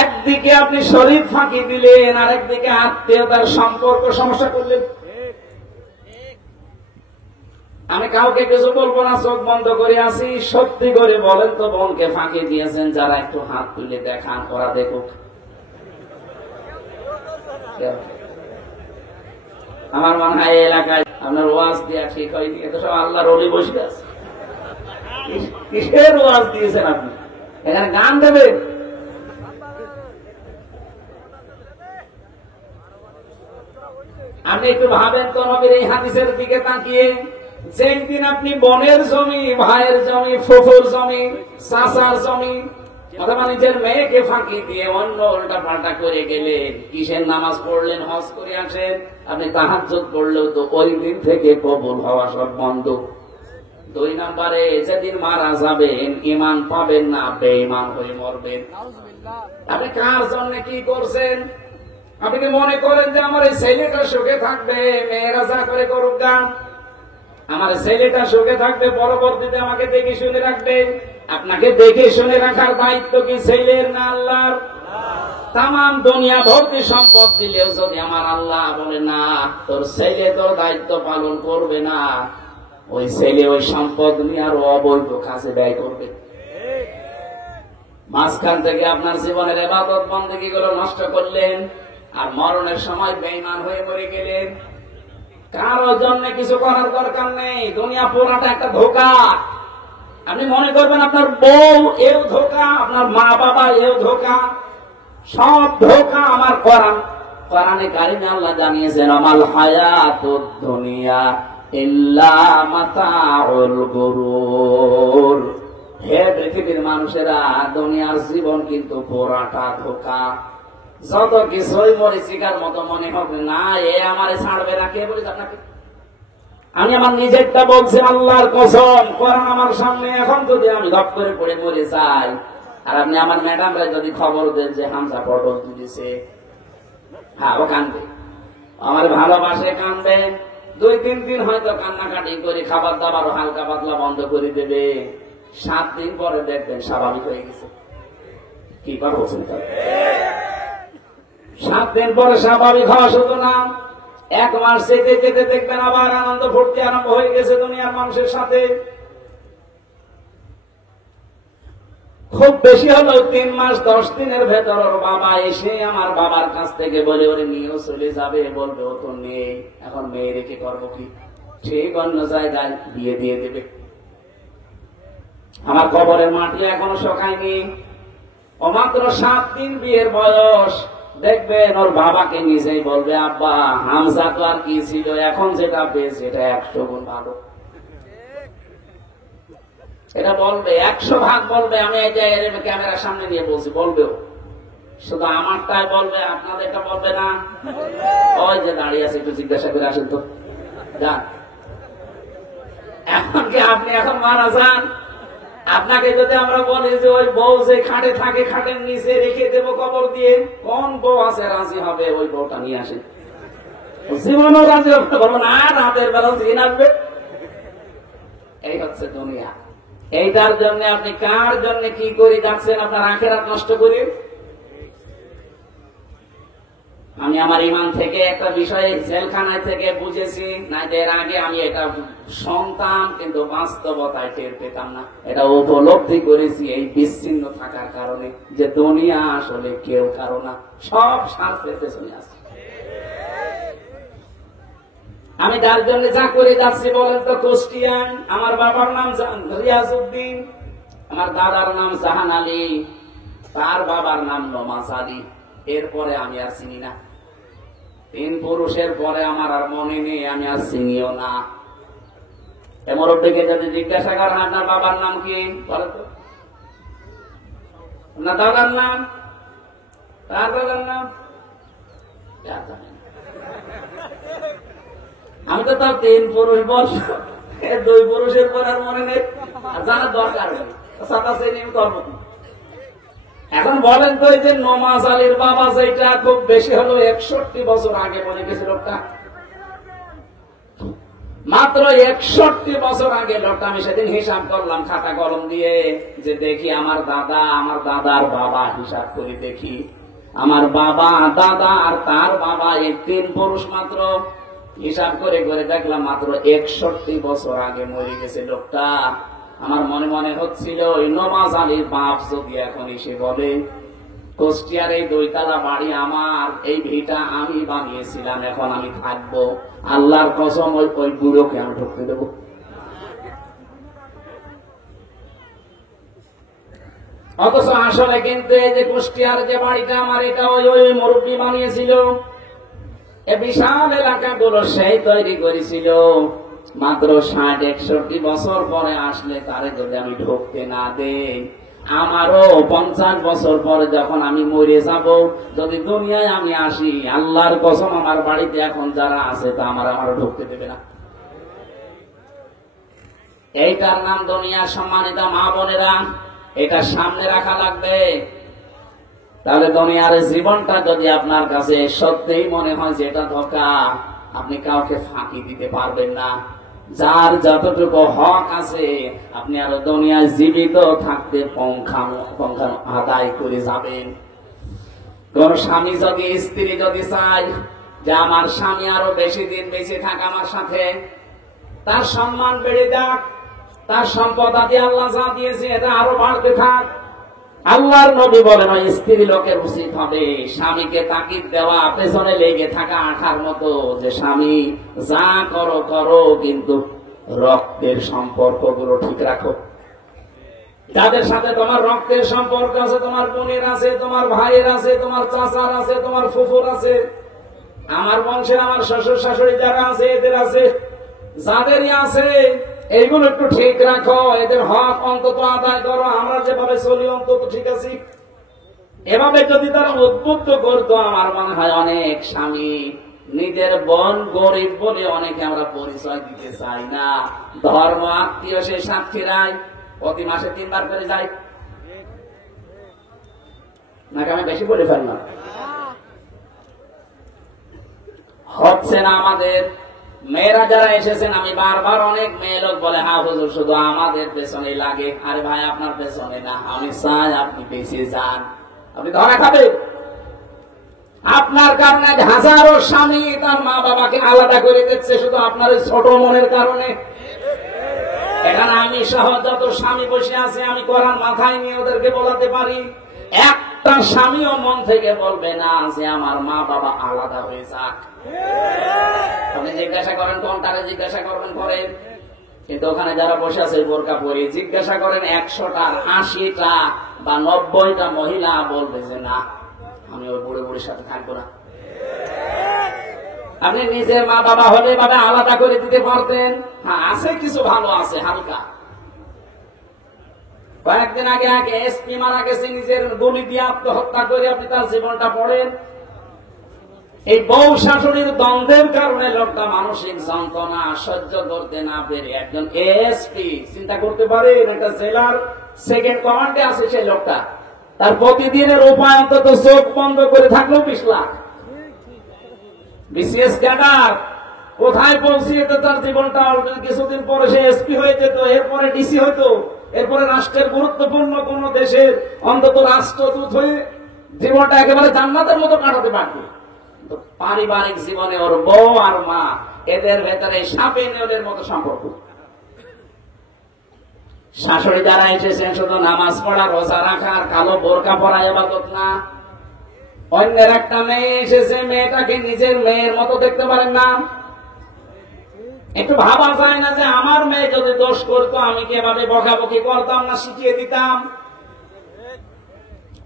একদিকে আপনি শরীর ফাঁকি দিলেন, আর একদিকে আত্মীয়তার সম্পর্ক সমস্যা করলেন। আমি কাউকে কিছু বলবো না, চোখ বন্ধ করে আছি। সত্যি করে বলেন তো, বোনকে ফাঁকি দিয়েছেন যারা? একটু হাত তুলে দেখান, ওরা দেখুক। আমার মনে হয় এই এলাকায় আপনার ওয়াজ দেওয়া ঠিক হয়নি। এত সব আল্লাহর ওলি বসে আছে। কিসের ওয়াজ দিয়েছেন আপনি? এখানে গান দেবেন? আপনি একটু ভাবেন তো নবীর এই হাদিসের দিকে তাকিয়ে। যেদিন আপনি বোনের জমি, ভাইয়ের জমি, ফুফুর জমি, চাচার জমি, অথবা নিজের মেয়েকে ফাঁকি দিয়ে অন্য উল্টা পাল্টা করে গেলেন, কিসের নামাজ পড়লেন, হজ করে আসেন, আপনি তাহাজ্জুদ পড়লেও তো ওই দিন থেকে কবুল হওয়া সব বন্ধ। 2 নম্বরে, যেদিন মারা যাবেন ঈমান পাবেন না, বেঈমান হয়ে মরবেন। আপনি কার জন্য কি করছেন? আপনি কি মনে করেন যে আমার এই ছেলেটা সুখে থাকবে, মেয়েরা যা করে করুক গা, আমার ছেলেটা সুখে থাকবে, পরবর্তীতে আমাকে দেখে শুনে রাখবে? আপনাকে দেখে শুনে রাখার দায়িত্ব কি ছেলের না আল্লাহর? তামাম দুনিয়া ভর্তি সম্পদ দিলেও যদি আমার আল্লাহ বলে না, তোর ছেলে তোর দায়িত্ব পালন করবে না, ওই ছেলে ওই সম্পদ নিয়ে আরো অবৈধ কাজে ব্যয় করবে। মাঝখান থেকে আপনার জীবনের ইবাদত বন্দেগী গুলো নষ্ট করলেন, আর মরণের সময় বেঈমান হয়ে মরে গেলেন। কারো জন্য কিছু করার দরকার নেই। দুনিয়া পুরাটা একটা ধোঁকা। আপনি মনে করবেন আপনার বউ এও ধোঁকা, আপনার মা বাবা এও ধোঁকা, সব ধোঁকা। আমার কোরআনে কারিমে আল্লাহ জানিয়েছেন, আমাল হায়াতুদ দুনিয়া ইল্লা মাতাউল গুরুর। হে পৃথিবীর মানুষেরা, দুনিয়ার জীবন কিন্তু পুরাটা ধোঁকা। যত কিছুই মরিচিকার মতো মনে হবে না, এ আমারে ছাড়বে না। কে বলিস আপনাকে? আমি আমার নিজেরটা বলছি, আল্লাহর কসম। কোরআন আমার সামনে। এখন যদি আমি ধপ করে পড়ে মরে যাই, আর আপনি আমার ম্যাডামরা যদি খবর দেন যে হামজা পটল তুলেছে, হ্যাঁ, ও কান্দবে, আমার ভালোবাসে, কান্দবে। 2-3 দিন হয়তো কান্নাকাটি করে খাবার দাবার হালকা পাতলা বন্ধ করে দেবে। 7 দিন পরে দেখবেন স্বাভাবিক হয়ে গেছে। কি কথা বলছেন? 7 দিন পরে স্বাভাবিক হওয়া শুধু না, 1 মাস যেতে যেতে দেখবেন আবার আনন্দ ফুর্তি আরম্ভ হয়ে গেছে দুনিয়ার মানুষের সাথে। খুব বেশি হলো 3 মাস 10 দিনের ভেতর ওর বাবা এসে আমার বাবার কাছ থেকে বলে, ওরে নিয়েও চলে যাবে। বলবে ও তো নেই, এখন মেয়ে রেখে করবো কি? ঠিক অন্য জায়গায় বিয়ে দিয়ে দেবে। আমার কবরের মাটি এখনো শোকায়নি। ও মাত্র 7 দিন বিয়ের বয়স। দেখবেন ওর বাবাকে নিজেই বলবে, আব্বা, হামজা তো আর কি ছিল, এখন যেটা পেয়েছে এটা 100 গুণ ভালো। এটা বলবে, 100 ভাগ বলবে। আমি এটা ক্যামেরার সামনে নিয়ে বলছি, বলবেও। শুধু আমারটাই বলবে, আপনাদেরটা বলবে না। ওই যে দাঁড়িয়ে আছে, একটু জিজ্ঞাসা করে আসেন তো, যান। এখন কি আপনি এখন মারা যান, আপনাকে যদি আমরা বলি যে ওই বউ যে খাটে থাকে, খাটের নিচে রেখে দেবো কবর দিয়ে, কোন বউ আছে রাজি হবে ওই বউটা নিয়ে আসে? জীবনও রাজি হবে, বলবো না, রাতের বেলা জিন আসবে। এই হচ্ছে দুনিয়া। এইটার জন্য আপনি কার জন্য কি করে যাচ্ছেন? আপনার আখেরাত নষ্ট করে। আমি আমার ঈমান থেকে একটা বিষয় জেলখানায় থেকে বুঝেছি, না এর আগে আমি এটা শুনতাম কিন্তু বাস্তবতায় টের পেতাম না। এটা উপলব্ধি করেছি এই বিচ্ছিন্ন থাকার কারণে, যে দুনিয়া আসলে কেউ কারো না, সব স্বার্থের পেছনে আছে। আমি যার জন্য যা করে যাচ্ছি বলেন তো, কুষ্টিয়ান। আমার বাবার নাম রিয়াজউদ্দিন, আমার দাদার নাম জাহান আলী, তার বাবার নাম নমাজ আলী। এরপরে আমি আর চিনি না। 3 পুরুষের পরে আমার আর মনে নেই, আমি আর চিনিও না। এমন দিকে যদি জিজ্ঞাসা করেন আপনার বাবার নাম কি, বলে তো, আপনার দাদার নাম, তার দাদার নাম জানেন। আমি তো তার 3 পুরুষ বস, 2 পুরুষের পর আর মনে নেই, আর জানার দরকার নেই। এখন বলেন তো, এই যে নমাজ আলীর বাবা, যেটা খুব বেশি হলো 61 বছর আগে মরে গেছে লোকটা, মাত্র 61 বছর আগে লোকটা, আমি সেদিন হিসাব করলাম খাতা কলম দিয়ে, যে দেখি আমার দাদা, আমার দাদার বাবা, হিসাব করে দেখি আমার বাবা, দাদা আর তার বাবা, এই 3 পুরুষ মাত্র। হিসাব করে করে দেখলাম মাত্র 61 বছর আগে মরে গেছে লোকটা। আমার মনে মনে হচ্ছিল ওই নমাজ আলীর বাপ যদি এখন এসে বলে, কুষ্টিয়ার এই 2 তলা বাড়ি আমার, এই ভিটা আমি বানিয়েছিলাম, এখন আমি থাকবো, আল্লাহর কসম ওই বুড়োকে আমি ঢুকতে দেবো। অথচ আসলে কিন্তু এই যে কুষ্টিয়ার যে বাড়িটা আমার, এটা ওই মুরব্বী বানিয়েছিল। এ বিশাল এলাকাগুলো সেই তৈরি করেছিল। মাত্র 60-61 বছর পরে আসলে তারে যদি আমি ঢুকতে না দেই, আমারও 50 বছর পরে যখন আমি মরে যাব, যদি দুনিয়ায় আমি আসি, আল্লাহর কসম আমার বাড়িতে এখন যারা আছে তা আমারও ঢুকতে দেবে না। এইটার নাম দুনিয়া। সম্মানিত মা বোনেরা, এটা সামনে রাখা লাগবে। তাহলে দুনিয়ার জীবনটা যদি আপনার কাছে সত্যিই মনে হয় যে এটা ধোঁকা, আপনি কাউকে ফাঁকি দিতে পারবেন না। যার যতটুকু হক আছে আপনি আরো দুনিয়ায় জীবিত থাকতে পঙ্খানো আদায় করে যাবেন। কোন স্বামী যদি, স্ত্রী যদি চায় যে আমার স্বামী আরো বেশি দিন বেঁচে থাক আমার সাথে, তার সম্মান বেড়ে যাক, তার সম্পদ আদি আল্লাহ যা দিয়েছে এটা আরো বাড়তে থাক, আল্লাহর নবী বলেন ওই স্ত্রী লোকের উচিত হবে স্বামীকে তাকিদ দেওয়া, পেছনে লেগে থাকা আঠার মতো, যে স্বামী যা করো করো, কিন্তু রক্তের সম্পর্কগুলো ঠিক রাখো। যাদের সাথে তোমার রক্তের সম্পর্ক আছে, তোমার বোনের আছে, তোমার ভাইয়ের আছে, তোমার চাচার আছে, তোমার ফুফুর আছে, আমার বংশের আমার শ্বশুর শাশুড়ি যারা আছে এদের আছে, যাদেরই আছে, এইগুলো একটু ঠিক রাখো, এদের হক অন্তত আদায় করো। আমরা যেভাবে চলি অন্তত ঠিক আছি। এভাবে যদি তারা উদ্বুদ্ধ করতো, আমার মনে হয় অনেক স্বামী নিজের বোন গরিব বলে অনেকে আমরা পরিচয় দিতে চাই না। ধর্ম আত্মীয় সে সাক্ষীরাই প্রতি মাসে 3 বার করে যায়। নাকি আমি বেশি বলে ফেললাম? হচ্ছে না আমাদের। মেয়েরা যারা এসেছেন, আমি বারবার অনেক মেয়ে লোক বলে, হ্যাঁ হুজুর শুধু আমাদের পেছনে লাগে। আরে ভাই, আপনার পেছনে না, আমি চাই আপনি বেঁচে যান। আপনি ধরা খাবেন। আপনার কারণে হাজারো স্বামী তার মা বাবাকে আলাদা করে দিচ্ছে শুধু আপনার ওই ছোট মনের কারণে। এখানে আমি সহ যত স্বামী বসে আছে, আমি কোরআন মাথায় নিয়ে ওদেরকে বলাতে পারি, একটা স্বামীও মন থেকে বলবে না যে আমার মা বাবা আলাদা হয়ে যাক। আপনি জিজ্ঞাসা করেন কোনটারে, জিজ্ঞাসা করবেন করেন, কিন্তু ওখানে যারা বসে আছে বোরকা পরে, জিজ্ঞাসা করেন 100টার 80টা বা 90টা মহিলা বলবে যে না, আমি ওই বুড়ো বুড়ির সাথে থাকবো না। আপনি নিজের মা বাবা হলে বাবা আলাদা করে দিতে পারতেন। হ্যাঁ, আছে কিছু ভালো আছে হালকা। কয়েকদিন আগে এসপি মারা গেছে, নিজের গুলি দিয়ে আত্মহত্যা করে, আপনি তার জীবনটা পড়েন। এই বউ শাশুড়ির দ্বন্দ্বের কারণে লোকটা মানসিক যন্ত্রণা সহ্য করতে না পেরে একজন এসপি, চিন্তা করতে পারেন, একটা জেলার 2nd কমান্ডে আছে সেই লোকটা, তার প্রতিদিনের উপায় অন্তত চোখ বন্ধ করে থাকলেও 20 লাখ। বিসিএস ক্যাডার কোথায় পৌঁছিয়ে তার জীবনটা, কিছুদিন পরে সে এসপি হয়ে যেত, এরপরে ডিসি হইতো, এরপরে রাষ্ট্রের গুরুত্বপূর্ণ কোন দেশের অন্তত রাষ্ট্রদূত হয়ে জীবনটা একেবারে জান্নাতের মতো কাটাতে পারবে। পারিবারিক জীবনে ওর বউ আর মা, এদের ভেতরে সাপে নেউলের মতো সম্পর্ক। শাশুড়ি যারা এসেছেন শুধু নামাজ পড়া, রোজা রাখা আর কালো বোরকা পরা ইবাদত না। অন্যের একটা মেয়ে এসেছে, মেয়েটাকে নিজের মেয়ের মতো দেখতে পারেন না। একটু ভাবা যায় না যে আমার মেয়ে যদি দোষ করতো আমি কি এভাবে বকাবকি করতাম না, শিখিয়ে দিতাম?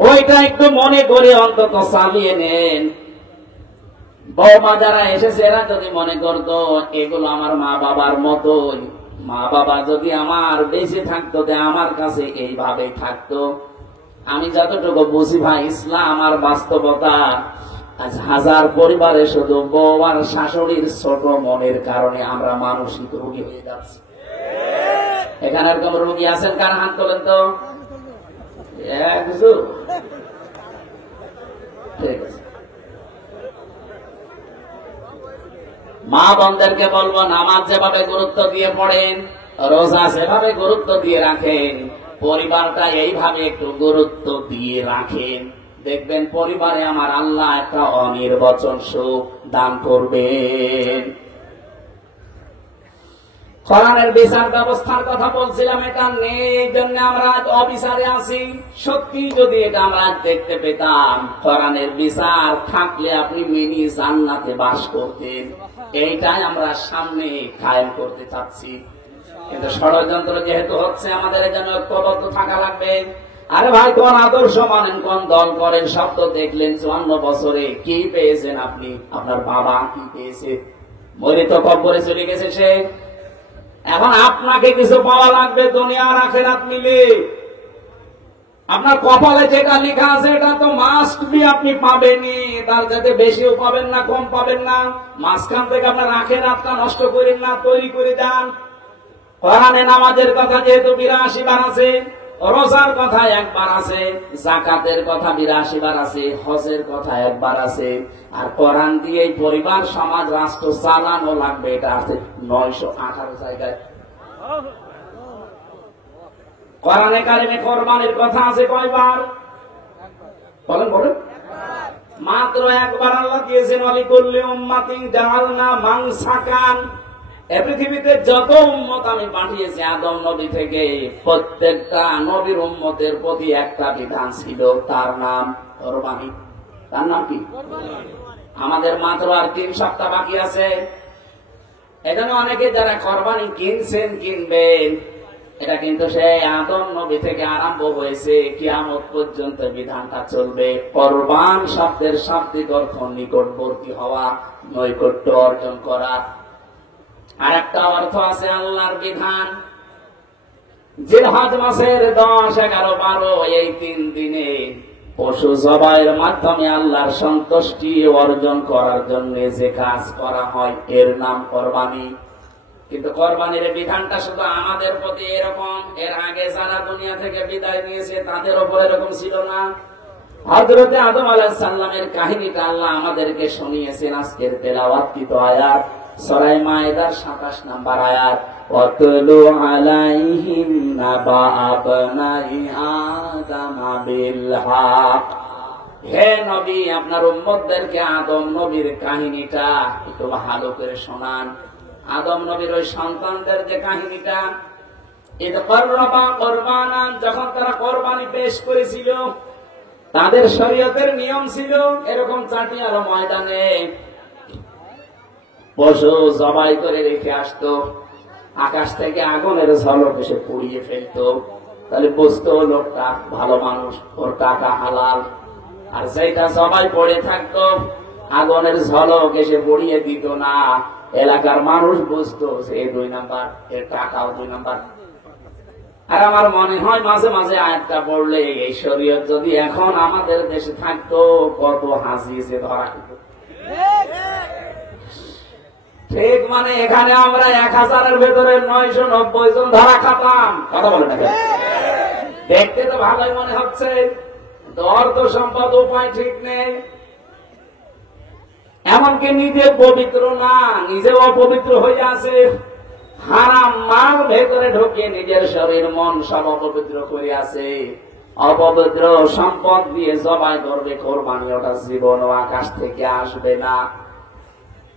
ওইটা একটু মনে করে অন্তত চালিয়ে নেন। বৌমা যারা এসেছে এরা যদি মনে করতো এগুলো আমার মা বাবার মতোই, মা বাবা যদি আমার বেঁচে থাকতো আমার কাছে এইভাবেই থাকতো। আমি যতটুকু বুঝি ভাই, ইসলাম আর বাস্তবতা, আজ হাজার পরিবারে শুধু বউ আর শাশুড়ির ছোট মনের কারণে আমরা মানসিক রোগী হয়ে যাচ্ছি। এখানে এরকম রোগী আছেন? কার হাত তোলেন তো। ঠিক আছে, মা বোনদেরকে বলবো, নামাজ যেভাবে গুরুত্ব দিয়ে পড়েন, রোজা সেভাবে গুরুত্ব দিয়ে রাখেন, পরিবারটা এইভাবে একটু গুরুত্ব দিয়ে রাখেন, দেখবেন পরিবারে আমার আল্লাহ একটা অনির্বচন সুখ দান করবেন। কোরআনের বিচার ব্যবস্থার কথা বলছিলাম, এটা নেই, এই জন্য আমরা অবিচারে আছি। সত্যি যদি এটা আমরা দেখতে পেতাম, কোরআনের বিচার থাকলে আপনি মিনি জান্নাতে বাস করতেন। এইটাই আমরা সামনে কায়েম করতে চাচ্ছি, কিন্তু ষড়যন্ত্র যেহেতু হচ্ছে, আমাদের যেন ঐক্যবদ্ধ থাকা লাগবে। আরে ভাই, কোন আদর্শ মানেন, কোন দল করেন, সব তো দেখলেন 54 বছরে কি পেয়েছেন আপনি, আপনার বাবা কি পেয়েছে, মরে তো কবরে চলে গেছে সে। এখন আপনাকে কিছু পাওয়া লাগবে দুনিয়ার আখিরাত মিলে। আপনার কপালে যেটা লেখা আছে এটা তো মাস্ট বি আপনি পাবেনই, তার যাতে বেশিও পাবেন না, কম পাবেন না। মাঝখান থেকে আপনার আখিরাতটা নষ্ট করেন না, তৈরি করে দেন। কোরআনে নামাজের কথা যেহেতু 82 বার আছে, রোজার কথা 1 বার আছে, যাকাতের কথা 82 বার আছে, হজের কথা 1 বার আছে, আর কোরআন দিয়ে পরিবার, সমাজ, রাষ্ট্র চালানো লাগবে, এটা আছে 918 জায়গায়। কোরআনে কারিমে কোরবানির কথা আছে কয়বার বলেন বলেন? মাত্র 1 বার আল্লাহ দিয়েছেন, ওয়ালিকুল্লি উম্মাতিন জাআলনা মানসাকান। এই পৃথিবীতে যত উম্মত আমি পাঠিয়েছি আদম নবী থেকে, প্রত্যেকটা নবীর উম্মতের প্রতি একটা বিধান ছিল, তার নাম কোরবানি। তার নাম কি? আমাদের মাত্র আর 3 সপ্তাহ বাকি আছে। এজন্য অনেকে যারা কোরবানি কিনছেন, কিনবেন, এটা কিন্তু সেই আদম নবী থেকে আরম্ভ হয়েছে, কিয়ামত পর্যন্ত বিধানটা চলবে। কোরবান শব্দের শাব্দিক অর্থ নিকটবর্তী হওয়া, নৈকট্য অর্জন করা। আর একটা অর্থ আছে আল্লাহর বিধান। জিলহজ মাসের 10, 11, 12 এই 3 দিনে পশু জবাইয়ের মাধ্যমে আল্লাহর সন্তুষ্টি অর্জন করার জন্য যে কাজ করা হয় এর নাম কোরবানি। কিন্তু কোরবানির বিধানটা শুধু আমাদের প্রতি এরকম, এর আগে যারা দুনিয়া থেকে বিদায় নিয়েছে তাদের উপর এরকম ছিল না। হযরত আদম আলাইহিস সালামের কাহিনীটা আল্লাহ আমাদেরকে শুনিয়েছেন আজকের তেলাওয়াতকৃত আয়াত সূরা মায়েদার 27 নম্বর আয়াত, ওয়াতলু আলাইহিম নাবা আবনাই আদম বিল হক। হে নবী, আপনার উম্মতদেরকে আদম নবীর কাহিনীটা একটু ভালো করে শোনান। আদম নবীর ওই সন্তানদের যে কাহিনীটা, ঈদ করবা কোরবানান, যখন তারা কোরবানি পেশ করেছিল, তাদের শরীয়তের নিয়ম ছিল এরকম চাটিয়ার ময়দানে পশু জবাই করে রেখে আসতো, আকাশ থেকে আগুনের ঝলক এসে পুড়িয়ে ফেলতো, তাহলে বুঝতো লোকটা ভালো মানুষ, ওর টাকা হালাল। আর যেটা জবাই পড়ে থাকতো, আগুনের ঝলক এসে পুড়িয়ে দিত না, এলাকার মানুষ বুঝতো যে 2 নাম্বার, এর টাকাও 2 নাম্বার। আর আমার মনে হয় মাঝে মাঝে আয়াতটা পড়লে এই শরীয়ত যদি এখন আমাদের দেশে থাকতো, কত হাসি যে ধরা খেত। ঠিক মানে এখানে আমরা 1000-এর ভেতরে 990 জন ধরা খাতাম। কথা বলে না, দেখতে তো ভালোই মনে হচ্ছে, অর্থ সম্পদ উপায় ঠিক নেই। এমনকি নিজে পবিত্র না, নিজে অপবিত্র হয়ে আছে, হারাম মাল ভেতরে ঢুকে নিজের শরীর মন সব অপবিত্র করে আছে। অপবিত্র সম্পদ দিয়ে জবাই করবে কোরবানি, ওটা জীবন আকাশ থেকে আসবে না।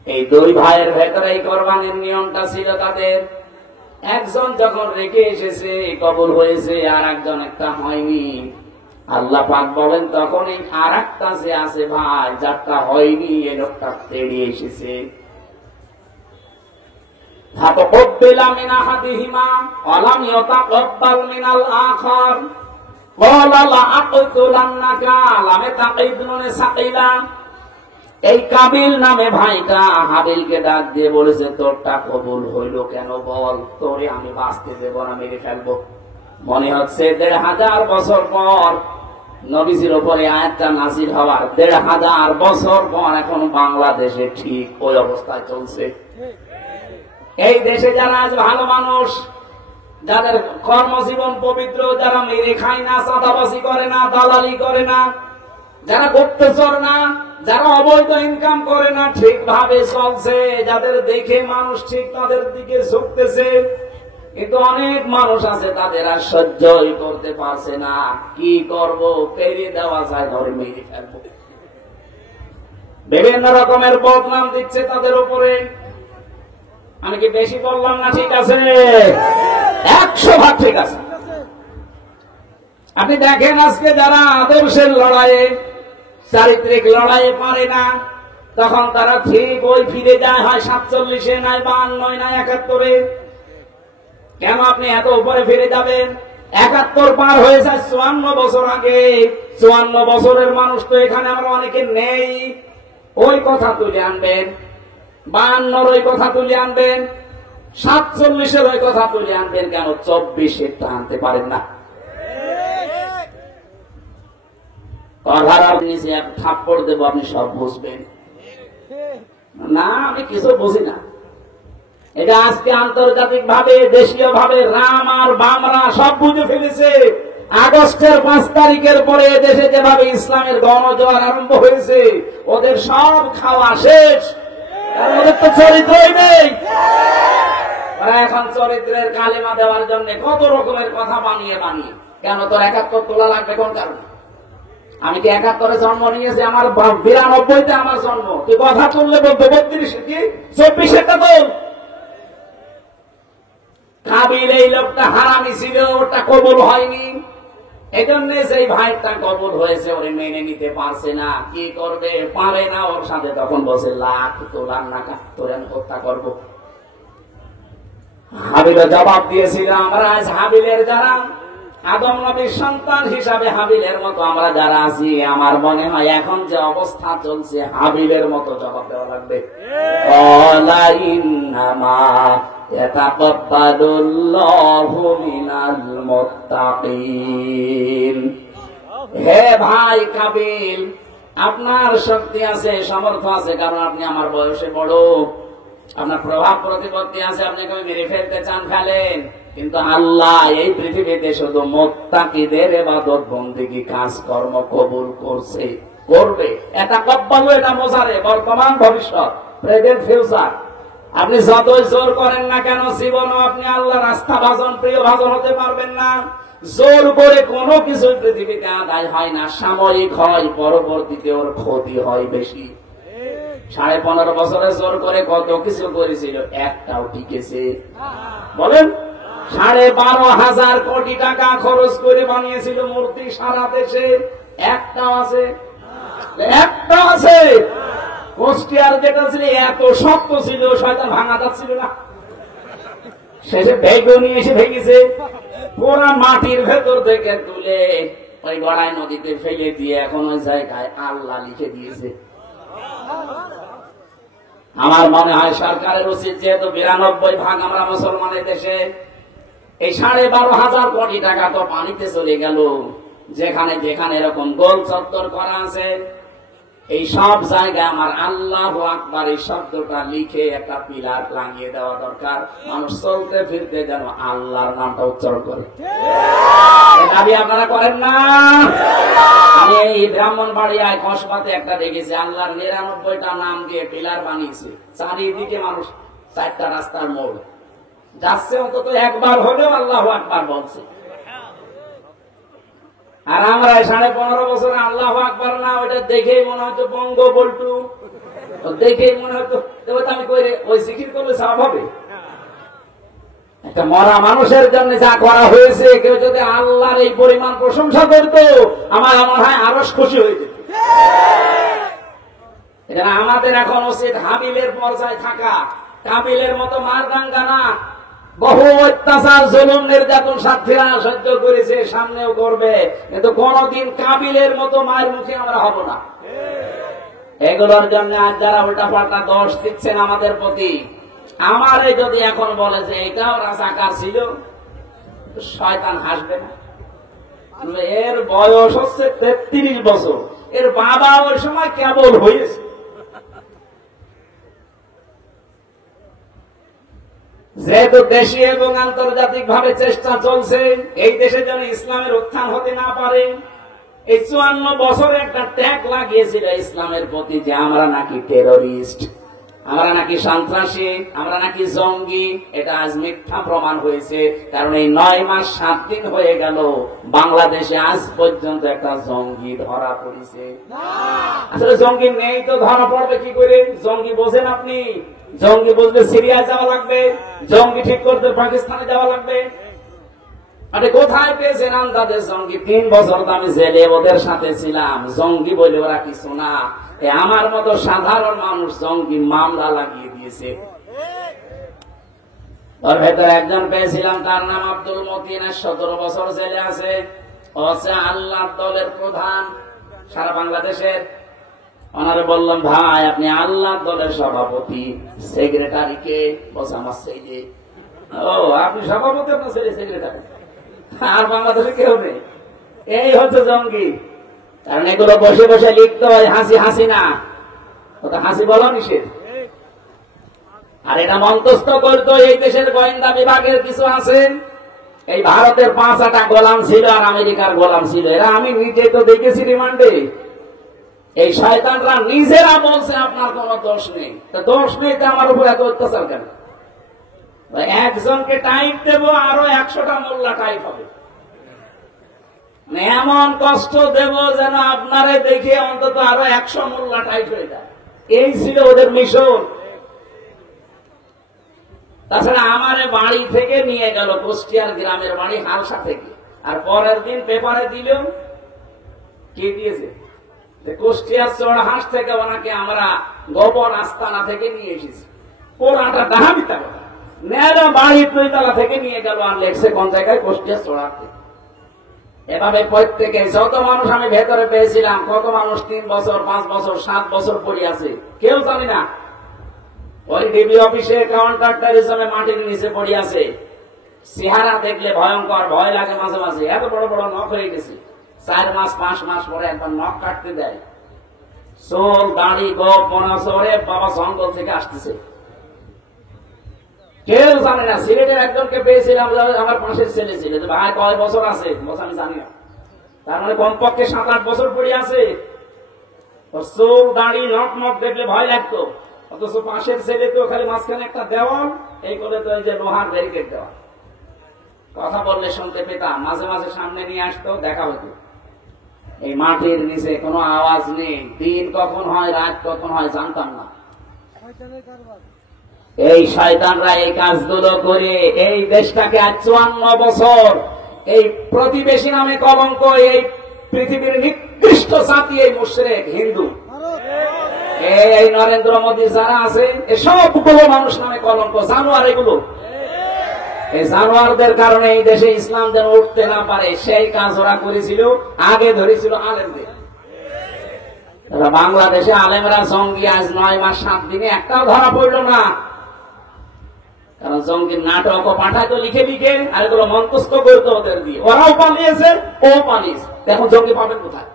এই 2 ভাইয়ের ভেতরে এই কোরবানির নিয়মটা ছিল তাদের। একজন যখন রেখে এসেছে কবুল হয়েছে, আর একজন একটা হয়নি। আল্লাহ পাক বলেন তখন এই আর একটা যে আছে ভাই, যারটা হয়নি, এ লোকটা তেড়িয়ে এসেছে। ফাতাকাব্বালা মিন আহাদিহিমা ওয়া লাম ইয়াতাকাব্বাল মিনাল আখার ক্বালা লা আকতুলান্নাকা লামে তাকিদুনে সাকিলা। এই কাবিল নামে ভাইটা হাবিলকে ডাক দিয়ে বলেছে, তোরটা কবুল হইল কেন বল, তোরে আমি বাঁচতে দেব না, মেরে ফেলবো। মনে হচ্ছে 1500 বছর পর নবীজির উপরে আয়াতটা নাযিল হওয়ার 1500 বছর পর এখন বাংলাদেশে ঠিক ওই অবস্থায় চলছে। এই দেশে যারা আজ ভালো মানুষ, যাদের কর্মজীবন পবিত্র, যারা মেরে খায় না, চাঁদাবাজি করে না, দালালি করে না, যারা গুপ্তচর না, যারা অবৈধ ইনকাম করে না, ঠিকভাবে চলছে, যাদের দেখে মানুষ ঠিক তাদের দিকে ঝুঁকতেছে, কিন্তু অনেক মানুষ আছে তাদের আর সহ্যই করতে পারছে না। কি করব, পেরিয়ে দেওয়া যায়, ধরে মেরে ফেলবো। বিভিন্ন রকমের বদনাম দিচ্ছে তাদের উপরে। আমি কি বেশি বললাম না? ঠিক আছে, 100% ঠিক আছে। আপনি দেখেন আজকে যারা আদর্শের লড়াইয়ে, চারিত্রিক লড়াইয়ে পারে না, তখন তারা ঠিক ওই ফিরে যায়, হয় 47-এ, নয় 52, নয় 71-এ। কেন আপনি এত উপরে ফিরে যাবেন? 71 পার হয়ে যায় 54 বছর আগে। 54 বছরের মানুষ তো এখানে আমরা অনেকে নেই। ওই কথা তুলে আনবেন, 52-র ওই কথা তুলে আনবেন, 47-এর ওই কথা তুলে আনবেন, কেন 24-এরটা আনতে পারেন না? কথার নিচে এক থাপ্পড় দেব, আপনি সব বুঝবেন না। আমি কিছু বুঝি না। এটা আজকে আন্তর্জাতিক ভাবে, দেশীয় ভাবে রাম আর বামরা সব বুঝে ফেলেছে। আগস্টের 5 তারিখের পরে দেশে যেভাবে ইসলামের গণজোয়ার আরম্ভ হয়েছে, ওদের সব খাওয়া শেষ, কারণ ওদের তো চরিত্রই নেই। ওরা এখন চরিত্রের কালিমা দেওয়ার জন্য কত রকমের কথা বানিয়ে বানিয়ে, কেন তোর 71 তোলা লাগবে কোন কারণে? আমি কি 71-এ জন্ম নিয়েছি? আমার 92-তে আমার জন্ম। তুই কথা তুললে বলতো 32 কি 24-এরটা তোল। কাবিল এই লোকটা হারামি ছিল, ওটা কবুল হয়নি, এই জন্য সেই ভাইটা কবুল হয়েছে, ওরে মেনে নিতে পারছে না। কি করবে, পারে না। ওর সাথে তখন বসে লাখ তোলার নাকা, তোরে আমি হত্যা করবো। হাবিলের জবাব দিয়েছিল। আমরা আজ হাবিলের যারা আদম নবীর সন্তান হিসাবে হাবিলের মতো আমরা যারা আছি, আমার মনে হয় এখন যে অবস্থা চলছে হাবিলের মতো জবাব দেওয়া লাগবে। হে ভাই কাবিল, আপনার শক্তি আছে, সামর্থ্য আছে, কারণ আপনি আমার বয়সে বড়, আপনার প্রভাব প্রতিপত্তি আছে, আপনাকে মেরে ফেলতে চান, ফেলেন। কিন্তু আল্লাহ এই পৃথিবীতে শুধু মুত্তাকিদের ইবাদত বন্দেগী কাজকর্ম কবুল করছে, করবে। এটা কব্বালু, এটা মোজারে, বর্তমান ভবিষ্যৎ, প্রেজেন্ট ফিউচার। আপনি যতই জোর করেন না কেন, জীবনও আপনি আল্লাহ রাস্তা ভাজন, প্রিয় ভাজন হতে পারবেন না। জোর করে কোনো কিছু পৃথিবীতে আদায় হয় না, সাময়িক হয়, পরবর্তীতে ওর ক্ষতি হয় বেশি। 15.5 বছরে জোর করে কত কিছু করেছিল, একটাও টিকেছে? বলেন। 12,500 কোটি টাকা খরচ করে বানিয়েছিল মূর্তি সারা দেশে, একটাও আছে? একটাও আছে? কুষ্টিয়ার যেটা ছিল এত শক্ত ছিল, শয়তান ভাঙা যাচ্ছিল না, শেষে ভেগে নিয়ে এসে ভেঙেছে। পুরা মাটির ভেতর থেকে তুলে ওই গড়াই নদীতে ফেলে দিয়ে এখন ওই জায়গায় আল্লাহ লিখে দিয়েছে। আমার মনে হয় সরকারের উচিত, যেহেতু 92% আমরা মুসলমানের দেশে, এই 12,500 কোটি টাকা তো পানিতে চলে গেল। যেখানে যেখানে এরকম গোল চত্বর করা আছে, এই সব জায়গায় আমার আল্লাহু আকবার এই শব্দটা লিখে একটা পিলার লাগিয়ে দেওয়া দরকার। মানুষ চলতে ফিরতে যেন আল্লাহর নামটা উচ্চারণ করে। দাবি আপনারা করেন না? আমি এই ব্রাহ্মণবাড়িয়ায় কসবাতে একটা দেখেছি, আল্লাহর 99টা নাম দিয়ে পিলার বানিয়েছে। চারিদিকে মানুষ 4টা রাস্তার মোড় যাচ্ছে, অন্তত একবার হলেও আল্লাহু আকবার বলছে। আর আমরা 15.5 বছরে আল্লাহু আকবার না, ওইটা দেখেই মনে হতো বঙ্গ বল্টু, দেখেই মনে হতো আমি কই ওই জিকির করলে সওয়াব হবে। একটা মরা মানুষের জন্য যা করা হয়েছে, কেউ যদি আল্লাহর এই পরিমাণ প্রশংসা করতো, আমার মনে হয় আরো খুশি হয়ে যেত। এখানে আমাদের এখন উচিত হাবিলের পর্যায়ে থাকা, কাবিলের মতো মারদাঙ্গা না। বহু অত্যাচার, জুলুম, নির্যাতন সাথীরা সহ্য করেছে, সামনেও করবে, কিন্তু কোনদিন কাবিলের মতো মায়ের মুখে আমরা হব না। এগুলোর জন্য আজ যারা উল্টা পাল্টা দোষ দিচ্ছেন আমাদের প্রতি, আমারে যদি এখন বলে যে এটাও রাজাকার ছিল, শয়তান হাসবে না। এর বয়স হচ্ছে 33 বছর, এর বাবা ওই সময় কেবল হয়েছে। যেহেতু দেশে এবং আন্তর্জাতিক ভাবে চেষ্টা চলছে এই দেশে যেন ইসলামের উত্থান হতে না পারে, এই 54 বছরে একটা ট্যাগ লাগিয়েছিল ইসলামের প্রতি যে আমরা নাকি টেররিস্ট, আমরা নাকি সন্ত্রাসী, আমরা নাকি জঙ্গি। এটা আজ মিথ্যা প্রমাণ হয়েছে, কারণ এই 9 মাস 7 দিন হয়ে গেল বাংলাদেশে আজ পর্যন্ত একটা জঙ্গি ধরা পড়েছে। আসলে জঙ্গি নেই তো ধরা পড়বে কি করে? জঙ্গি বোঝেন আপনি? জঙ্গি বুঝলে সিরিয়ায় যাওয়া লাগবে, জঙ্গি ঠিক করতে পাকিস্তানে যাওয়া লাগবে। আরে কোথায় পেয়েছেন আন্দাজে জঙ্গি? 3 বছর তো আমি জেলে ওদের সাথে ছিলাম, জঙ্গি বলে ওরা কিছু না। আমার মতো সাধারণ মানুষ জঙ্গি মামলা লাগিয়ে দিয়েছে। ওর ভেতরে একজন পেয়েছিলাম, তার নাম আব্দুল মতিন, 17 বছর জেলে আছে। ও হচ্ছে আল্লাহ দলের প্রধান সারা বাংলাদেশের। ওনারে বললাম, ভাই আপনি আল্লাহ দলের সভাপতি, সেক্রেটারি কে? বলছে আমার ছেলে। ও আপনি সভাপতি, আপনার ছেলে সেক্রেটারি, আর বাংলাদেশে কেউ নেই। এই হচ্ছে জঙ্গি। কারণ এগুলো বসে বসে লিখতে হয় হাসি হাসি না, ওটা হাসি বলা নিষেধ। আর এটা মন্তস্থ করতো এই দেশের গোয়েন্দা বিভাগের কিছু আছে। এই ভারতের 5-8টা গোলাম ছিল আর আমেরিকার গোলাম ছিল, এরা আমি নিজে তো দেখেছি রিমান্ডে। এই শয়তানরা নিজেরা বলছে আপনার কোনো দোষ নেই। তো দোষ নেই তো আমার উপর এত অত্যাচার কেন? একজনকে টাইপ দেবো, আরো 100টা মোল্লা টাইপ হবে। এমন কষ্ট দেব যেন আপনারে দেখে অন্তত আরো 100 মোল্লা টাইপ হয়ে যায়। এই ছিল ওদের মিশন। তাছাড়া আমারে বাড়ি থেকে নিয়ে গেল, কুষ্টিয়ার গ্রামের বাড়ি হালসা থেকে, আর পরের দিন পেপারে দিল কি দিয়েছে, কুষ্টিয়ার চড়হাঁস থেকে ওনাকে আমরা গোপন আস্তানা থেকে নিয়ে এসেছি। পোড়াটা ডাহাবিতা কথা নেড়া বাড়ি 2 থেকে নিয়ে গেল, আর লেখছে কোন জায়গায়, কুষ্টিয়ার চড়হাঁতে। এভাবে প্রত্যেকে যত মানুষ আমি ভেতরে পেয়েছিলাম, কত মানুষ 3 বছর 5 বছর 7 বছর পড়ে আছে কেউ জানি না। ওই ডিবি অফিসে কন্ট্রাক্টরিজমে মাটির নিচে পড়ে আছে। চেহারা দেখলে ভয়ঙ্কর, ভয় লাগে মাঝে মাঝে। এত বড় বড় নখ হয়ে গেছে, 4 মাস 5 মাস পরে একবার নখ কাটতে দেয়। চোল দাড়ি গোপ মনে হচ্ছে ওরে বাবা জঙ্গল থেকে আসতেছে, কেউ জানে না। সিলেটের একজনকে পেয়েছিলাম, আমার পাশের ছেলে ছিল, ভাই কয় বছর আছে? বলছে আমি জানি না। তার মানে কমপক্ষে 7-8 বছর পড়ে আছে। চোল দাড়ি নখ নখ দেখলে ভয় লাগতো, অথচ পাশের ছেলে তো খালি মাঝখানে একটা দেওয়াল, এই করে তো এই যে লোহার ব্যারিকেড দেওয়া। কথা বললে শুনতে পেতাম, মাঝে মাঝে সামনে নিয়ে আসতো, দেখা হতো। এই মাটির নিচে কোনো আওয়াজ নেই, দিন কখন হয় রাত কখন হয় জানতাম না। এই শয়তানরা এই কাজগুলো করে এই দেশটাকে আজ 54 বছর এই প্রতিবেশী নামে কলঙ্ক, এই পৃথিবীর নিকৃষ্ট জাতি, এই মুশরিক হিন্দু, এই নরেন্দ্র মোদী যারা আছে, সবগুলো মানুষ নামে কলঙ্ক, জানোয়ার এগুলো। এই জানোয়ারদের কারণে এই দেশে ইসলাম যেন উঠতে না পারে, সেই কাজ ওরা করেছিল। আগে ধরেছিল আলেমদের। বাংলাদেশে আলেমরা জঙ্গি আজ 9 মাস 7 দিনে একটাও ধরা পড়ল না। কারণ জঙ্গির নাটক পাঠাতো লিখে লিখে, আর এগুলো মন্তস্থ করতো ওদের দিয়ে। ওরাও পালিয়েছে, ও পালিয়েছে। এখন জঙ্গি পাবেন কোথায়?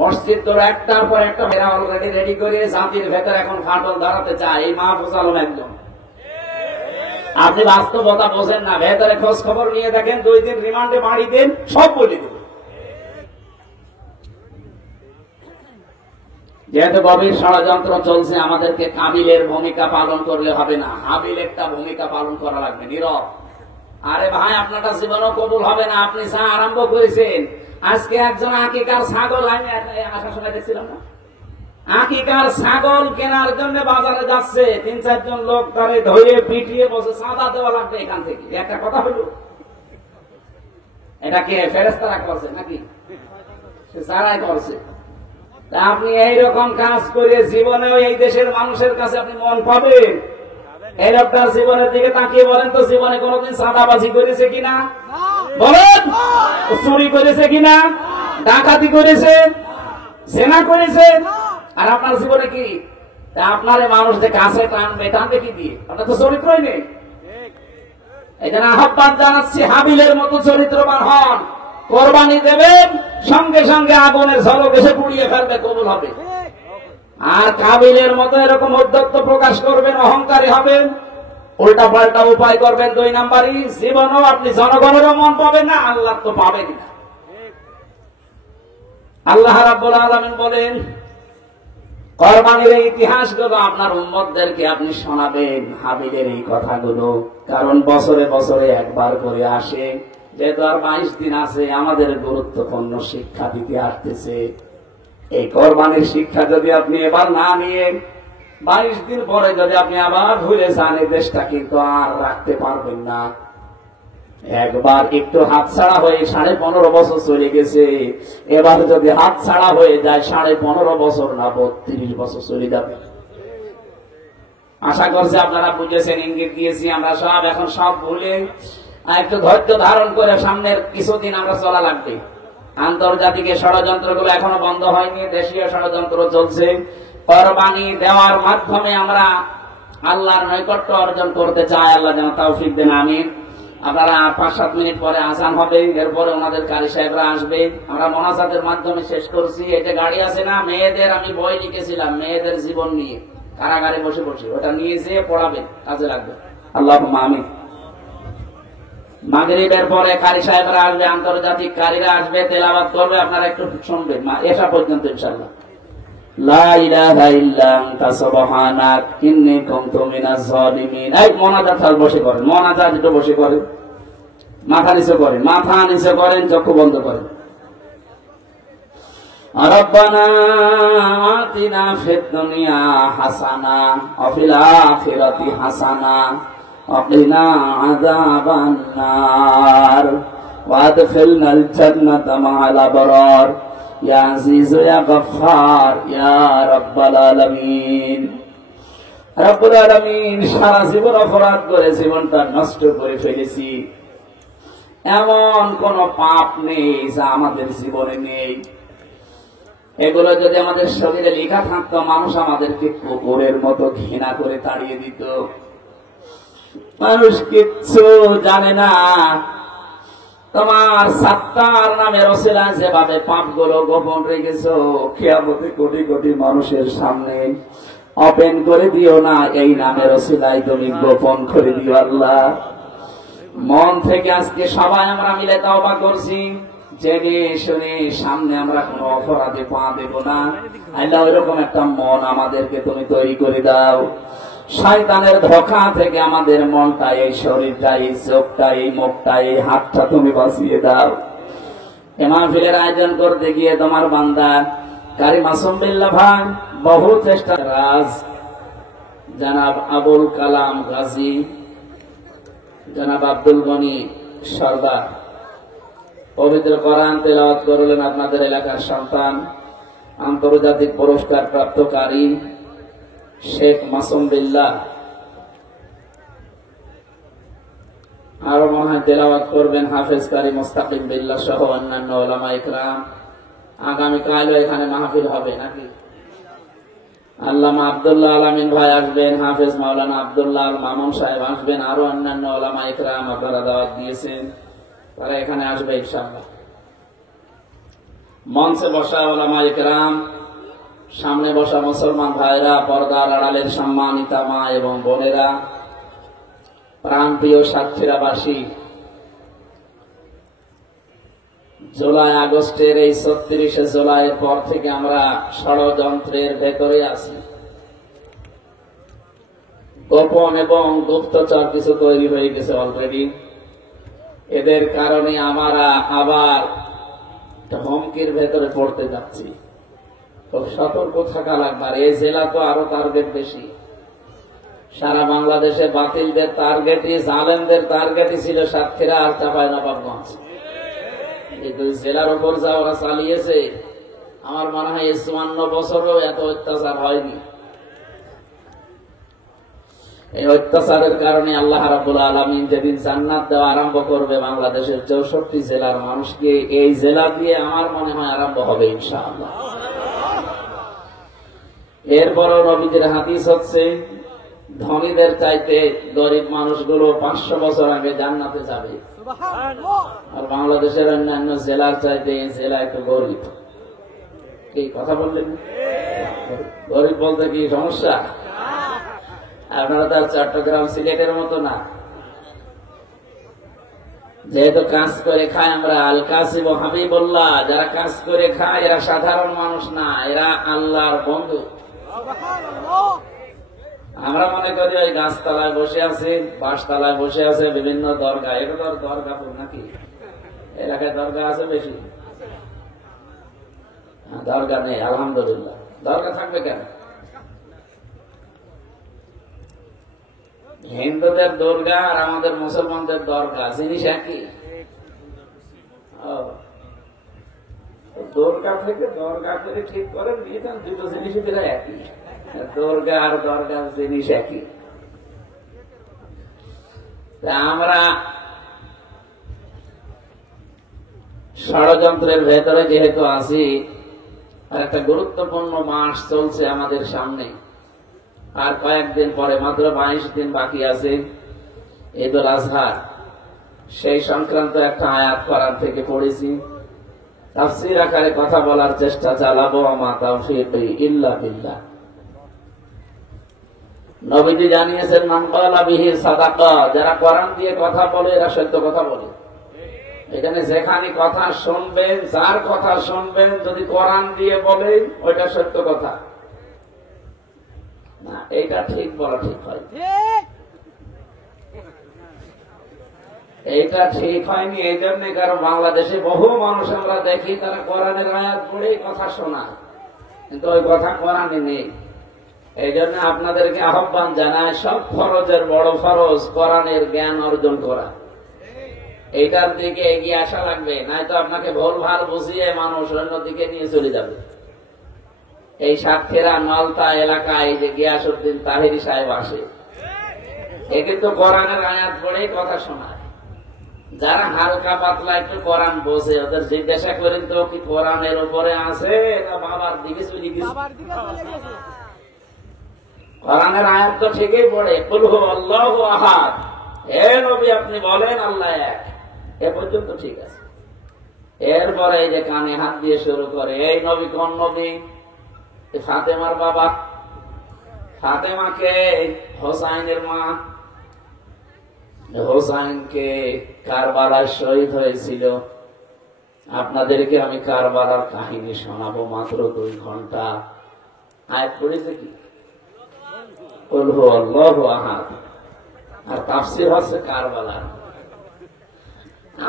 মসজিদ তো একটার পর একটা মেয়েরা অলরেডি রেডি করে জাতির ভেতর এখন ফাটল ধরাতে চায়। এই মাহফুজ আলম একদম। আপনি বাস্তবতা বোঝেন না, ভেতরে খোঁজ খবর নিয়ে দেখেন, 2 দিন রিমান্ডে বাড়ি দেন, সব বলে দেব। যেহেতু গভীর ষড়যন্ত্র চলছে, আমাদেরকে কাবিলের ভূমিকা পালন করলে হবে না, হাবিল একটা ভূমিকা পালন করা লাগবে, নীরব। আরে ভাই আপনারটা জীবনও কবুল হবে না, আপনি যা আরম্ভ করেছেন। আজকে একজন আকিকার ছাগল, আমি আসার সময় দেখছিলাম না, আকিকার ছাগল কেনার জন্য বাজারে যাচ্ছে, 3-4 জন লোক তারে ধরে পিটিয়ে বসে চাঁদা দেওয়া লাগবে এখান থেকে। একটা কথা হলো, এটা কে ফেরেশতারা করছে নাকি? সে যারাই করছে। তা আপনি এইরকম কাজ করে জীবনেও এই দেশের মানুষের কাছে আপনি মন পাবেন? এই লোকটার জীবনের দিকে তাকিয়ে বলেন তো, জীবনে কোনদিন চাঁদাবাজি করেছে কিনা বলেন? চুরি করেছে কিনা? ডাকাতি করেছে? জেনা করেছে? আর আপনার জীবনে কি? আপনার মানুষ যে কাছে টানবে, টানবে কি দিয়ে? আপনার তো চরিত্রই নেই। এই জন্য আহ্বান জানাচ্ছি, হাবিলের মতো চরিত্রবান হন। কোরবানি দেবেন, সঙ্গে সঙ্গে আগুনের ঝলক এসে পুড়িয়ে ফেলবে, কবুল হবে। আর কাবিলের মতো এরকম উদ্যত্ত প্রকাশ করবেন, অহংকারী হবেন, উল্টা পাল্টা উপায় করবেন 2 নাম্বারই, জীবনও আপনি জনগণেরও মন পাবেন না, আল্লাহ তো পাবেন না। আল্লাহ রাব্বুল আলামিন বলেন, কুরবানির ইতিহাসগুলো আপনার উম্মতদেরকে আপনি শোনাবেন, হাবিলের এই কথাগুলো, কারণ বছরে বছরে একবার করে আসে। যেহেতু আর 22 দিন আছে, আমাদের গুরুত্বপূর্ণ শিক্ষা দিতে আসতেছে। এই কুরবানির শিক্ষা যদি আপনি এবার না নিয়ে 22 দিন পরে যদি আপনি আবার ভুলে যান, এই দেশটা কিন্তু আর রাখতে পারবেন না। একবার একটু হাতছাড়া হয়ে 15.5 বছর চলে গেছে, এবার যদি হাতছাড়া হয়ে যায় 15.5 বছর না 32 বছর চলে যাবে। আশা করছি আপনারা বুঝেছেন, ইঙ্গিত দিয়েছি আমরা সব, এখন সব ভুলে একটু ধৈর্য ধারণ করে সামনের কিছুদিন আমরা চলা লাগবে। আন্তর্জাতিক ষড়যন্ত্রগুলো এখনো বন্ধ হয়নি, দেশীয় ষড়যন্ত্র চলছে। কুরবানি দেওয়ার মাধ্যমে আমরা আল্লাহর নৈকট্য অর্জন করতে চাই, আল্লাহ যেন তৌফিক দেন, আমিন। আপনারা 5-7 মিনিট পরে আজান হবে, এরপরে ওনাদের কারি সাহেবরা আসবে। আমরা মোনাজাতের মাধ্যমে শেষ করছি। এই যে গাড়ি আছে না, মেয়েদের আমি বই লিখেছিলাম মেয়েদের জীবন নিয়ে, কারাগারে বসে বসে, ওটা নিয়ে যেয়ে পড়াবেন, কাজে লাগবে। আল্লাহুম্মা আমিন। মাগরিবের পরে কারি সাহেবরা আসবে, আন্তর্জাতিক কারিরা আসবে, তেলাওয়াত করবে, আপনারা একটু শুনবেন এসা পর্যন্ত ইনশাআল্লাহ। লা ইলাহা ইল্লা আনতা সুবহানাক ইন্নী কুনতু মিনাজ জালিমিন। এই মোনাজাত বসে করেন, মোনাজাত একটু বসে করেন, মাথা নিচু করেন, মাথা নিচু করেন, চক্ষু বন্ধ করেন। রব্বানা আতিনা ফিদ দুনিয়া হাসানা ওয়া ফিল আখিরাতি হাসানা ওয়া কিনা আযাবান নার ওয়া আদখিলনাল জান্নাতা মা'আল আবরার ইয়া আজিজ ইয়া গফফার ইয়া রাব্বাল আলামিন। রব্বুল আলামিন, সারা জীবন অপরাধ করে জীবনটা নষ্ট করে ফেলেছি, এমন কোন পাপ নেই যা আমাদের জীবনে নেই। এগুলো যদি আমাদের শরীরে লেখা থাকতো, মানুষ আমাদেরকে কুকুরের মতো ঘৃণা করে তাড়িয়ে দিত। মানুষ কিচ্ছু জানে না। তোমার সাত্তার নামের ওসিলায় যেভাবে পাপগুলো গোপন রেখেছো, কিয়ামতে কোটি কোটি মানুষের সামনে ওপেন করে দিও না, এই নামের ওসিলায় তুমি গোপন করে দিও আল্লাহ। মন থেকে আজকে সবাই আমরা মিলে তওবা করছি, জেনে শুনে সামনে আমরা কোনো অপরাধে পা দেব না। আল্লাহ ওইরকম একটা মন আমাদেরকে তুমি তৈরি করে দাও। শয়তানের ধোঁকা থেকে আমাদের মনটা, এই শরীরটা, এই চোখটা, এই মুখটা, এই হাতটা তুমি বাঁচিয়ে দাও। এ মাহফিলের আয়োজন করতে গিয়ে তোমার বান্দা কারি মাসুম বিল্লাহ ভাই বহু চেষ্টা, রাজ জনাব আবুল কালাম গাজী, জনাব আব্দুল গনি সরদার পবিত্র কোরআন তেলাওয়াত করলেন। আপনাদের এলাকার সন্তান, আন্তর্জাতিক পুরস্কার প্রাপ্তকারী শেখ মাসুম বিল্লাহ, আরো মনে হয় তেলাওয়াত করবেন হাফেজ কারি মুস্তাকিম বিল্লাহ সহ অন্যান্য উলামা ইকরাম। আগামীকালও এখানে মাহফিল হবে নাকি? আল্লামা আব্দুল্লাহ আলামিন ভাই আসবেন, হাফেজ মাওলানা আব্দুল্লাহ আল মামুন সাহেব আসবেন, আরো অন্যান্য উলামা ইকরাম আপনারা দাওয়াত দিয়েছেন, তারা এখানে আসবে ইনশাআল্লাহ। মঞ্চে বসা উলামা ইকরাম, সামনে বসা মুসলমান ভাইরা, পর্দার আড়ালের সম্মানিতা মা এবং বোনেরা, প্রাণপ্রিয় সাতক্ষীরাবাসী, জুলাই আগস্টের এই 36শে জুলাইয়ের পর থেকে আমরা ষড়যন্ত্রের ভেতরে আছি। গোপন এবং গুপ্তচর কিছু তৈরি হয়ে গেছে অলরেডি। এদের কারণে আমরা আবার হুমকির ভেতরে পড়তে যাচ্ছি। খুব সতর্ক থাকা লাগবে। আর এই জেলা তো আরো টার্গেট বেশি। সারা বাংলাদেশে বাতিলদের টার্গেটই, জালেমদের টার্গেটই ছিল সাতক্ষীরা আর চাঁপাইনবাবগঞ্জ। এই দুই জেলার উপর যা ওরা চালিয়েছে, আমার মনে হয় 54 বছরও এত অত্যাচার হয়নি। এই অত্যাচারের কারণে আল্লাহ রাব্বুল আলামিন যেদিন জান্নাত দেওয়া আরম্ভ করবে বাংলাদেশের 64 জেলার মানুষকে, এই জেলা দিয়ে আমার মনে হয় আরম্ভ হবে ইনশাআল্লাহ। এরপরও নবীদের হাদিস হচ্ছে, ধনীদের চাইতে গরিব মানুষগুলো 500 বছর আগে জান্নাতে যাবে। আর বাংলাদেশের অন্যান্য জেলার চাইতে এই জেলা একটু গরিব। কি কথা বললেন? গরিব বলতে কি সমস্যা? আপনারা তো চট্টগ্রাম সিলেটের মতো না, যেহেতু কাজ করে খায় আমরা। আল কাসিব হাবিবুল্লাহ, যারা কাজ করে খায় এরা সাধারণ মানুষ না, এরা আল্লাহর বন্ধু। আমরা মনে করি ওই গাছতলায় বসে আছে, বাঁশতলায় বসে আছে, বিভিন্ন দরগা। এটা তো দরগাপুর নাকি, এলাকায় দরগা আছে বেশি? দরগা নেই, আলহামদুলিল্লাহ। দরগা থাকবে কেন? হিন্দুদের দুর্গা আর আমাদের মুসলমানদের দরগা জিনিস একই। দুর্গা থেকে দরগা করে ঠিক করেন, দুটো জিনিসই দিলে একই। দুর্গা আর দরগা জিনিস একই। আমরা ষড়যন্ত্রের ভেতরে যেহেতু আছি, আর একটা গুরুত্বপূর্ণ মাস চলছে আমাদের সামনে, আর কয়েকদিন পরে মাত্র 22 দিন বাকি আছে ঈদুল আজহা। সেই সংক্রান্ত একটা আয়াত কোরআন থেকে পড়েছি, তাফসীর আকারে কথা বলার চেষ্টা চালাবো। মা তাওফীকি ইল্লা বিল্লাহ। নবীজি জানিয়েছেন, মান ক্বালা বিহি সাদাকা, যারা কোরআন দিয়ে কথা বলে এরা সত্য কথা বলে। এখানে যেখানে কথা শুনবেন, যার কথা শুনবেন, যদি কোরআন দিয়ে বলে ওইটা সত্য কথা না, এইটা ঠিক বলা ঠিক হয়। এইটা ঠিক হয়নি এই জন্য, কারণ বাংলাদেশে বহু মানুষ আমরা দেখি তারা কোরআনের আয়াত পড়ে কথা শোনায়, কিন্তু ওই কথা কোরআনে নেই। এই জন্য আপনাদেরকে আহ্বান জানায়, সব ফরজের বড় ফরজ কোরআনের জ্ঞান অর্জন করা। এইটার দিকে এগিয়ে আসা লাগবে, নয়তো আপনাকে ভুল ভাল বুঝিয়ে মানুষ অন্যদিকে নিয়ে চলে যাবে। এই সাতক্ষীরা নলতা এলাকায় যে গিয়াসউদ্দিন তাহেরি সাহেব আসে, এ কিন্তু কোরআনের আয়াত পড়ে কথা শোনায়। যারা হালকা পাতলা একটু কোরআন বোঝে ওদের জিজ্ঞাসা করেন তো, কি কোরআনের উপরে আছে না বাবার দিকে চলে গেছে? কোরআনের আয়াত তো ঠিকই পড়ে, কুল হু আল্লাহু আহাদ, হে নবী আপনি বলেন আল্লাহ এক, এ পর্যন্ত ঠিক আছে। এরপরে এই যে কানে হাত দিয়ে শুরু করে, এই নবী কোন নবী? ফাতেমার বাবা। ফাতেমাকে হোসাইনের মা। হোসাইনকে কারবালায় শহীদ হয়েছিল। আপনাদেরকে আমি কারবালার কাহিনী শোনাবো মাত্র 2 ঘন্টা। আয়াত পড়েছে কি? কুল হু আল্লাহু আহাদ, আর তাফসীর হচ্ছে কারবালার।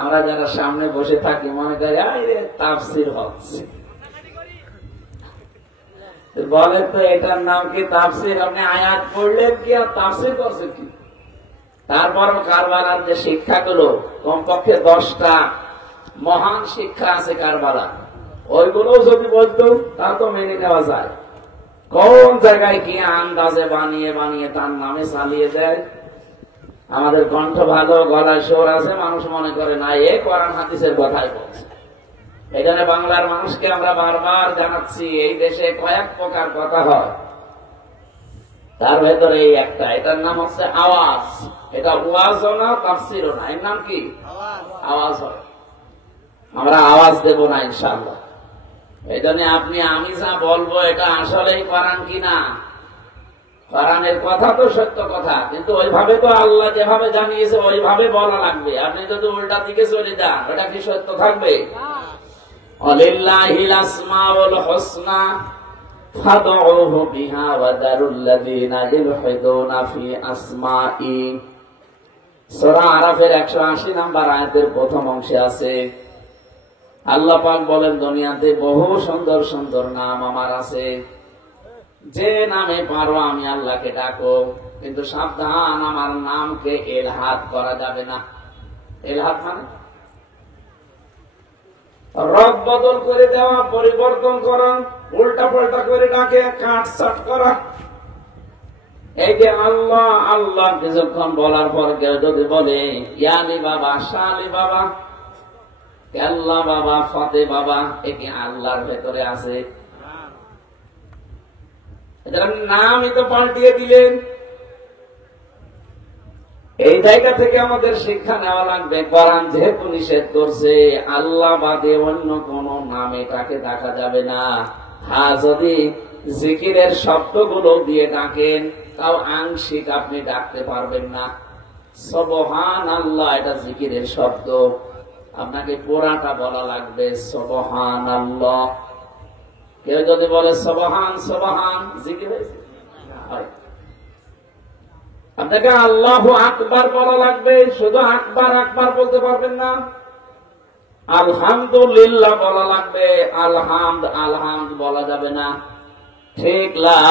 আমরা যারা সামনে বসে থাকি মনে করি আরে তাফসীর হচ্ছে, বলে তো এটার নাম কি তাফসীর? আপনি আয়াত পড়লেন কি আর তাফসীর করছেন কি? তারপরও কারবালার যে শিক্ষাগুলো, কমপক্ষে 10টা মহান শিক্ষা আছে কারবালা, ওইগুলো যদি বলতো তা তো মেনে নেওয়া যায়। কোন জায়গায় কি আন্দাজে বানিয়ে বানিয়ে তার নামে চালিয়ে দেয়। আমাদের কণ্ঠ ভালো, গলায় সুর আছে, মানুষ মনে করে না এ কোরআন হাদিসের কথাই বলছে। এই জন্য বাংলার মানুষকে আমরা বারবার জানাচ্ছি, এই দেশে কয়েক প্রকার কথা হয়, তার ভেতরে এই একটা, এটার নাম হচ্ছে আওয়াজ। এটা ওয়াজও না, তাফসীরও না, এর নাম কি? আওয়াজ হয়। আমরা আওয়াজ দেব না ইনশাআল্লাহ। এই জন্য আপনি আমি যা বলবো এটা আসলেই কোরআন কিনা, কোরআনের কথা তো সত্য কথা, কিন্তু ওইভাবে তো আল্লাহ যেভাবে জানিয়েছে ওইভাবে বলা লাগবে। আপনি যদি উল্টা দিকে চলে যান, ওটা কি সত্য থাকবে? ওয়ালিল্লাহিল আসমাউল হুসনা ফাদউহু বিহা ওয়া দারুল লাযিনা ইলহিদুনা ফি আসমাই। সূরা আরাফের 180 নম্বর আয়াতের প্রথম অংশে আছে, আল্লাহ পাক বলেন, দুনিয়াতে বহু সুন্দর সুন্দর নাম আমার আছে, যে নামে পারো আমি আল্লাহকে ডাকো, কিন্তু সাবধান, আমার নামকে ইলহাদ করা যাবে না। ইলহাদ মানে রদ বদল করে দেওয়া, পরিবর্তন করা, উল্টা পাল্টা করে ডাকে, কাটছাট করা। এই যে আল্লাহ আল্লাহ কিছুক্ষণ বলার পর কেউ যদি বলে ইয়ালি বাবা, শালি বাবা, আল্লাহ বাবা, ফতে বাবা, এ কি আল্লাহর ভেতরে আছে? নামই তো পাল্টিয়ে দিলেন। এই জায়গা থেকে আমাদের শিক্ষা নেওয়া লাগবে, কোরআন যেহেতু নিষেধ করছে, আল্লাহ বাদে অন্য কোন নামে তাকে ডাকা যাবে না। হ্যাঁ, যদি জিকিরের শব্দগুলো দিয়ে ডাকেন তাও আংশিক আপনি ডাকতে পারবেন না। সুবহানাল্লাহ এটা জিকিরের শব্দ, আপনাকে পুরাটা বলা লাগবে সুবহানাল্লাহ। কেউ যদি বলে সুবহান সুবহান, জিকির হয়েছে? আপনাকে আল্লাহু আকবার বলা লাগবে, শুধু আকবার আকবার বলতে পারবেন না। আলহামদুলিল্লাহ বলা লাগবে, আলহামদ আলহামদ বলা যাবে না। ঠিক লা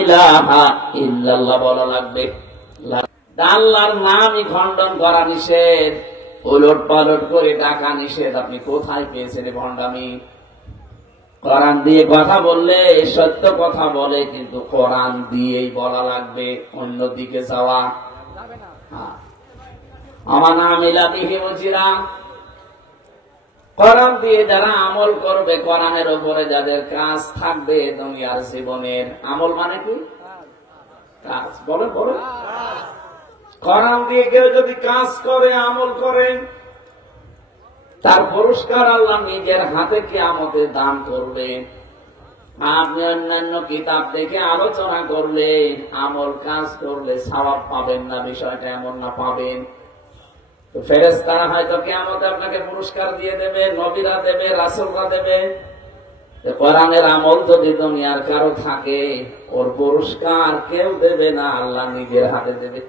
ইলাহা ইল্লাল্লাহ বলা লাগবে। আল্লাহর নামই খণ্ডন করা নিষেধ, উলট পালট করে ডাকা নিষেধ। আপনি কোথায় পেয়েছেন ভণ্ডামি? কোরআন দিয়ে কথা বললে সত্য কথা বলে, কিন্তু কোরআন দিয়েই বলা লাগবে, অন্যদিকে যাওয়া। আমার নাম ইলাবিহি ওজিরা, কোরআন দিয়ে যারা আমল করবে, কোরআনের উপরে যাদের কাজ থাকবে দুনিয়ার জীবনের। আমল মানে কি? কাজ। বলেন বলেন। কোরআন দিয়ে কেউ যদি কাজ করে, আমল করে, তার পুরস্কার আল্লাহ নিজের হাতে কিয়ামতে দান করবে। আপনি অন্যান্য কিতাব দেখে আলোচনা করলে, আমল কাজ করলে সওয়াব পাবেন না, বিষয়টা এমন না, পাবেন। তো ফেরেশতারা হয়তো কিয়ামতে আপনাকে পুরস্কার দিয়ে দেবে, নবীরা দেবে, রাসূলরা দেবে। কোরআনের আমল যদি দুনিয়ার কারো থাকে, ওর পুরস্কার কেউ দেবে না, আল্লাহ নিজের হাতে দেবে।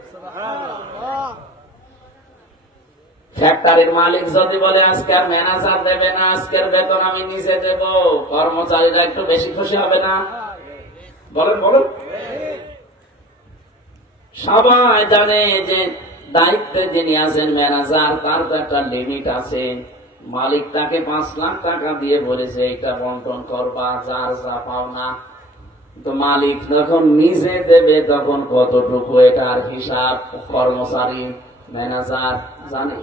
ফ্যাক্টরির মালিক যদি বলে আজকে আর ম্যানেজার দেবে না, আজকের বেতন আমি নিজে দেব, কর্মচারীরা একটু বেশি খুশি হবে না? বলেন বলেন। সবাই জানে যে দায়িত্বে যিনি আছেন ম্যানেজার, তার তো একটা লিমিট আছে। মালিক তাকে 5 লাখ টাকা দিয়ে বলেছে এটা বন্টন করবা, যার যা পাও না। তো মালিক যখন নিজে দেবে তখন কতটুকু, এটার হিসাব কর্মচারী ম্যানেজার জানে।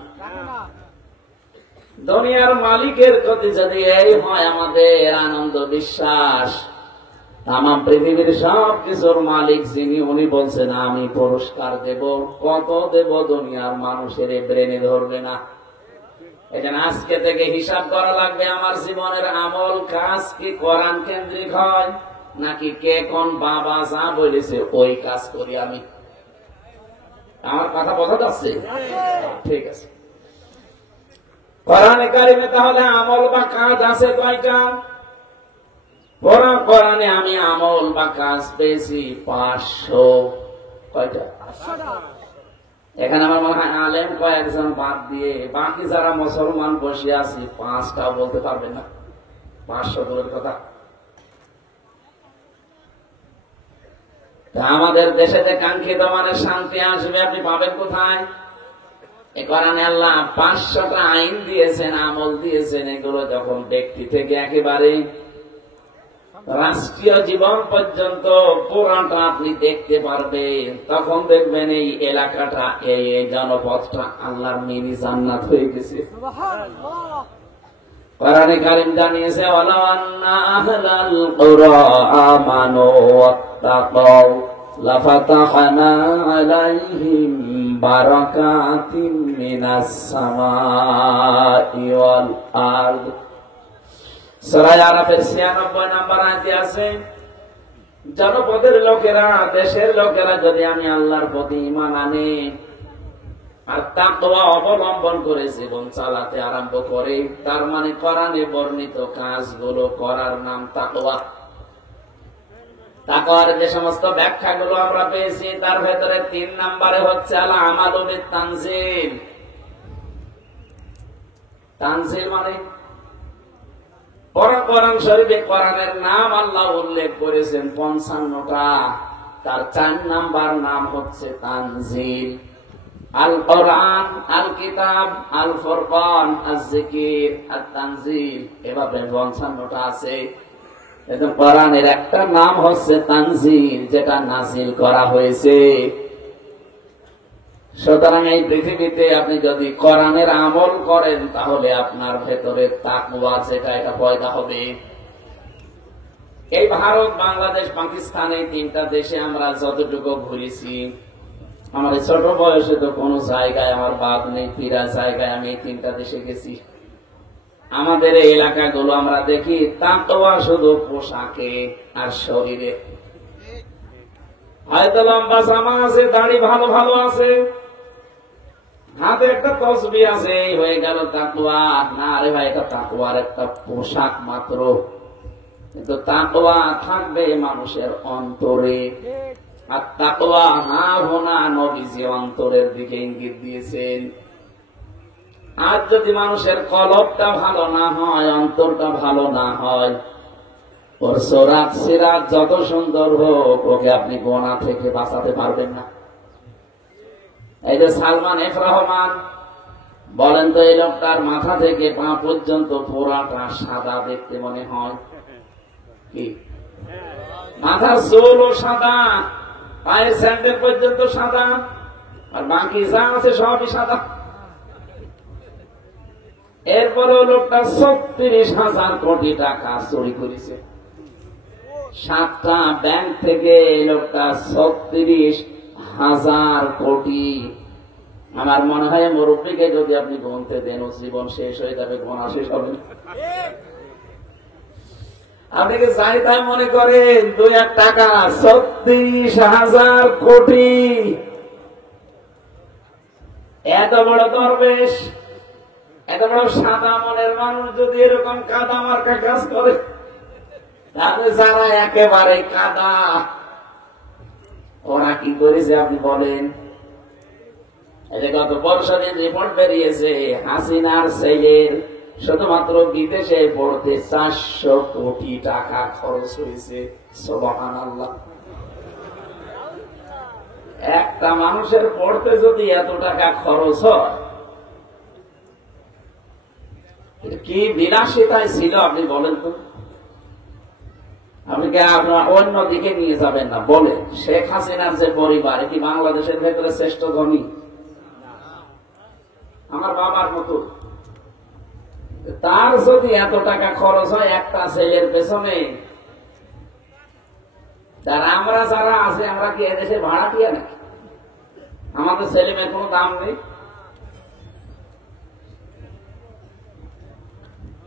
দুনিয়ার মালিকের প্রতি যদি এই হয় আমাদের আনন্দ বিশ্বাস, তাম পৃথিবীর সব কিছুর মালিক যিনি, উনি বলছেন আমি পুরস্কার দেব। কত দেব দুনিয়ার মানুষের ব্রেনে ধরবে না। এখানে আজকে থেকে হিসাব করা লাগবে, আমার জীবনের আমল কাজ কি কোরআন কেন্দ্রিক হয়, নাকি কে কোন বাবা যা বলেছে ওই কাজ করি আমি। আমার কথা বোঝা যাচ্ছে? ঠিক আছে। কোরআনে কারিমে তাহলে আমল বা কাজ আছে কয়টা? কোরআনে আমি আমল বা কাজ পেয়েছি 500। কয়টা? এখানে আমার মনে হয় আলেম কয়েকজন বাদ দিয়ে বাকি যারা মুসলমান বসে আছি 5টাও বলতে পারবেন না। 500 দূরের কথা। আমাদের দেশে যে কাঙ্ক্ষিত মানে শান্তি আসবে, আপনি পাবেন কোথায়? এ কোরআনে আল্লাহ 500টা আইন দিয়েছেন, আমল দিয়েছেন। এগুলো যখন ব্যক্তি থেকে একেবারে রাষ্ট্রীয় জীবন পর্যন্ত পুরাটা আপনি দেখতে পারবেন, তখন দেখবেন এই এলাকাটা, এই জনপদটা আল্লাহর মিনি জান্নাত হয়ে গেছে। কোরআনে কারীম জানিয়েছে, ওয়ালা আন্না আহলাল কুরা আমানু ওয়াত্তাকাউ লাফাতাহনা আলাইহিম বারাকাতিম মিনাস সামাই ওয়াল আরদ। সূরা আরাফের 96 নম্বর আয়াতে আছে, জনপদের লোকেরা, দেশের লোকেরা যদি আমি আল্লাহর প্রতি ঈমান আনে আর তাকওয়া অবলম্বন করে জীবন চালাতে আরম্ভ করে, তার মানে কোরআনে বর্ণিত কাজগুলো করার নাম তাকওয়া। তাকওয়ার যে সমস্ত ব্যাখ্যাগুলো আমরা পেয়েছি, তার ভেতরে 3 নম্বরে হচ্ছে আল আমালু বিত তানজিল। তানজিল মানে কোরআন শরীফে কোরআনের নাম আল্লাহ উল্লেখ করেছেন 55টা, তার 4 নাম্বার নাম হচ্ছে তানজিল। আল কোরআন, আল কিতাব, আল ফুরকান, আজ জিকির, আত তানজিল, এভাবে 55টা আছে। কিন্তু কোরআনের একটা নাম হচ্ছে তানজিল, যেটা নাজিল করা হয়েছে। সুতরাং এই পৃথিবীতে আপনি যদি কোরআনের আমল করেন, তাহলে আপনার ভেতরে তাকওয়া যেটা, এটা পয়দা হবে। এই ভারত, বাংলাদেশ, পাকিস্তান, এই 3টা দেশে আমরা যতটুকু ঘুরেছি, আমার ছোট বয়সে তো কোনো জায়গায় আমার বাদ নেই, ফিরা জায়গায় আমি এই 3টা দেশে গেছি। আমাদের এই এলাকাগুলো আমরা দেখি তাকওয়া শুধু পোশাকে আর শরীরে। হয়তো লম্বা জামা আছে, দাড়ি ভালো ভালো আছে, হাতে একটা তসবি আছে, এই হয়ে গেল তাকওয়া। না রে ভাই, এটা তাকওয়ার একটা পোশাক মাত্র, কিন্তু তাকওয়া থাকবে মানুষের অন্তরে। আর তাকওয়া হা হোনা নবীজি অন্তরের দিকে ইঙ্গিত দিয়েছেন। আজ যদি মানুষের কলবটা ভালো না হয়, অন্তরটা ভালো না হয়, ওর সোরাত সিরাত যত সুন্দর হোক, ওকে আপনি গোনা থেকে বাঁচাতে পারবেন না। এই যে সালমান এফ রহমান, বলেন তো এই লোকটার মাথা থেকে পা পর্যন্ত পুরাটা সাদা দেখতে মনে হয় কি? মাথার চুলও সাদা, পায়ের স্যান্ডেল পর্যন্ত সাদা, আর বাকি যা আছে সবই সাদা। এরপরে লোকটা ৩৬,০০০ কোটি টাকা চুরি করেছে। 7টা ব্যাংক থেকে এই লোকটা ৩৬,০০০ কোটি। আমার মনে হয় মুরব্বীকে যদি আপনি গুনতে দেন, ও জীবন শেষ হয়ে যাবে, গোনা শেষ হবে। আপনি কি চাই তাই মনে করেন 2-1 টাকা ৩৬,০০০ কোটি? এত বড় দরবেশ, এত বড় সাদা মনের মানুষ যদি এরকম কাদা মার্কা কাজ করে, তাহলে যারা একেবারে কাদা, ওরা কি করেছে আপনি বলেন? এই যে গত বর্ষদিন রিপোর্ট বেরিয়েছে, হাসিনার ছেলের শুধুমাত্র বিদেশে পড়তে 400 কোটি টাকা খরচ হয়েছে। সুবহানাল্লাহ। একটা মানুষের পড়তে যদি এত টাকা খরচ হয়, কি বিলাসিতায় ছিল আপনি বলেন তো? আপনি কি আপনার অন্য দিকে নিয়ে যাবেন না? বলেন, শেখ হাসিনার যে পরিবার, কি বাংলাদেশের ভেতরে শ্রেষ্ঠ ধনী? আমার বাবার মতো। তার যদি এত টাকা খরচ হয় একটা ছেলের পেছনে, তার আমরা যারা আছে, আমরা কি এদেশে ভাড়াটিয়া নাকি? আমাদের ছেলে মেয়ের কোনো দাম নেই।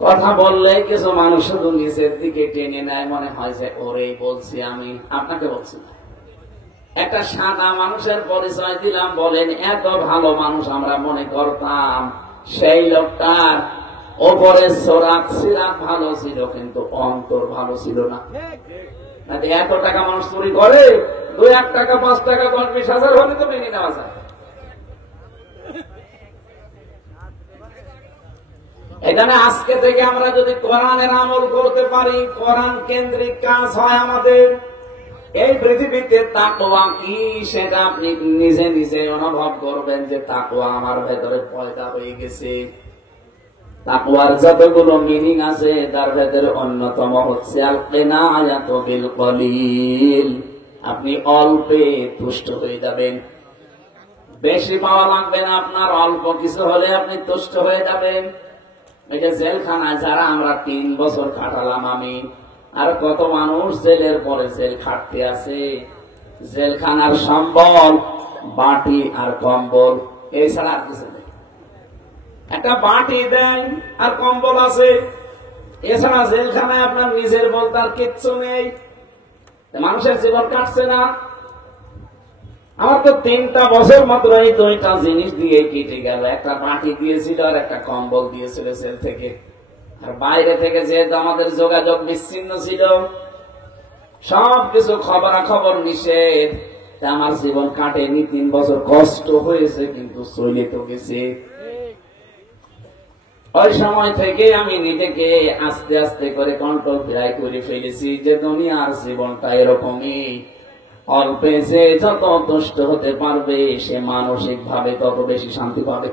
কথা বললে কিছু মানুষ শুধু নিচের দিকে টেনে নেয়, মনে হয় যে ওরেই বলছি, আমি আপনাকে বলছি না। একটা সাদা মানুষের পরিচয় দিলাম, বলেন এত ভালো মানুষ আমরা মনে করতাম, সেই লোকটার ওপরে সোরাত সিরাত ভালো ছিল, কিন্তু অন্তর ভালো ছিল না। এত টাকা মানুষ চুরি করে, 2-1 টাকা 5 টাকা 10-20 হাজার হলে তো মেনে নেওয়া যায়। এখানে আজকে থেকে আমরা যদি কোরআনের আমল করতে পারি, কোরআন কেন্দ্রিক কাজ হয় আমাদের, এই পৃথিবীতে তাকওয়া কি সেটা আপনি নিজে নিজে অনুভব করবেন যে তাকওয়া আমার ভেতরে পয়দা হয়ে গেছে। তাকওয়ার যতগুলো মিনিং আছে, তার ভেতরে অন্যতম হচ্ছে আল কিনায়াতু বিল কলিল। আপনি অল্পে তুষ্ট হয়ে যাবেন, বেশি পাওয়া লাগবে না আপনার, অল্প কিছু হলে আপনি তুষ্ট হয়ে যাবেন। এটা জেলখানায় যারা আমরা 3 বছর কাটালাম, আমি আর কত মানুষ জেলের পরে জেল খাটতে আছে। জেলখানার সম্বল বাটি আর কম্বল, এছাড়া আর কিছু নেই। একটা বাটি দেয় আর কম্বল আছে, এছাড়া জেলখানায় আপনার নিজের বলতে আর কিচ্ছু নেই। মানুষের জীবন কাটছে না। আমার তো 3টা বছর মাত্র এই 2টা জিনিস দিয়ে কেটে গেল। একটা বাটি দিয়েছিল আর একটা কম্বল দিয়েছিল জেল থেকে। আর বাইরে থেকে যেহেতু আমাদের যোগাযোগ বিচ্ছিন্ন ছিল, সবকিছু খবরাখবর নিষেধ, আমার জীবন কাটেনি। 3 বছর কষ্ট হয়েছে, কিন্তু চলে তো গেছে। ওই সময় থেকে আমি নিজেকে আস্তে আস্তে করে কন্ট্রোল ফ্রাই করে ফেলেছি যে দুনিয়ার জীবনটা এরকমই, অল্পে যে যত তুষ্ট হতে পারবে সে মানসিক ভাবে তত বেশি শান্তি পাবে।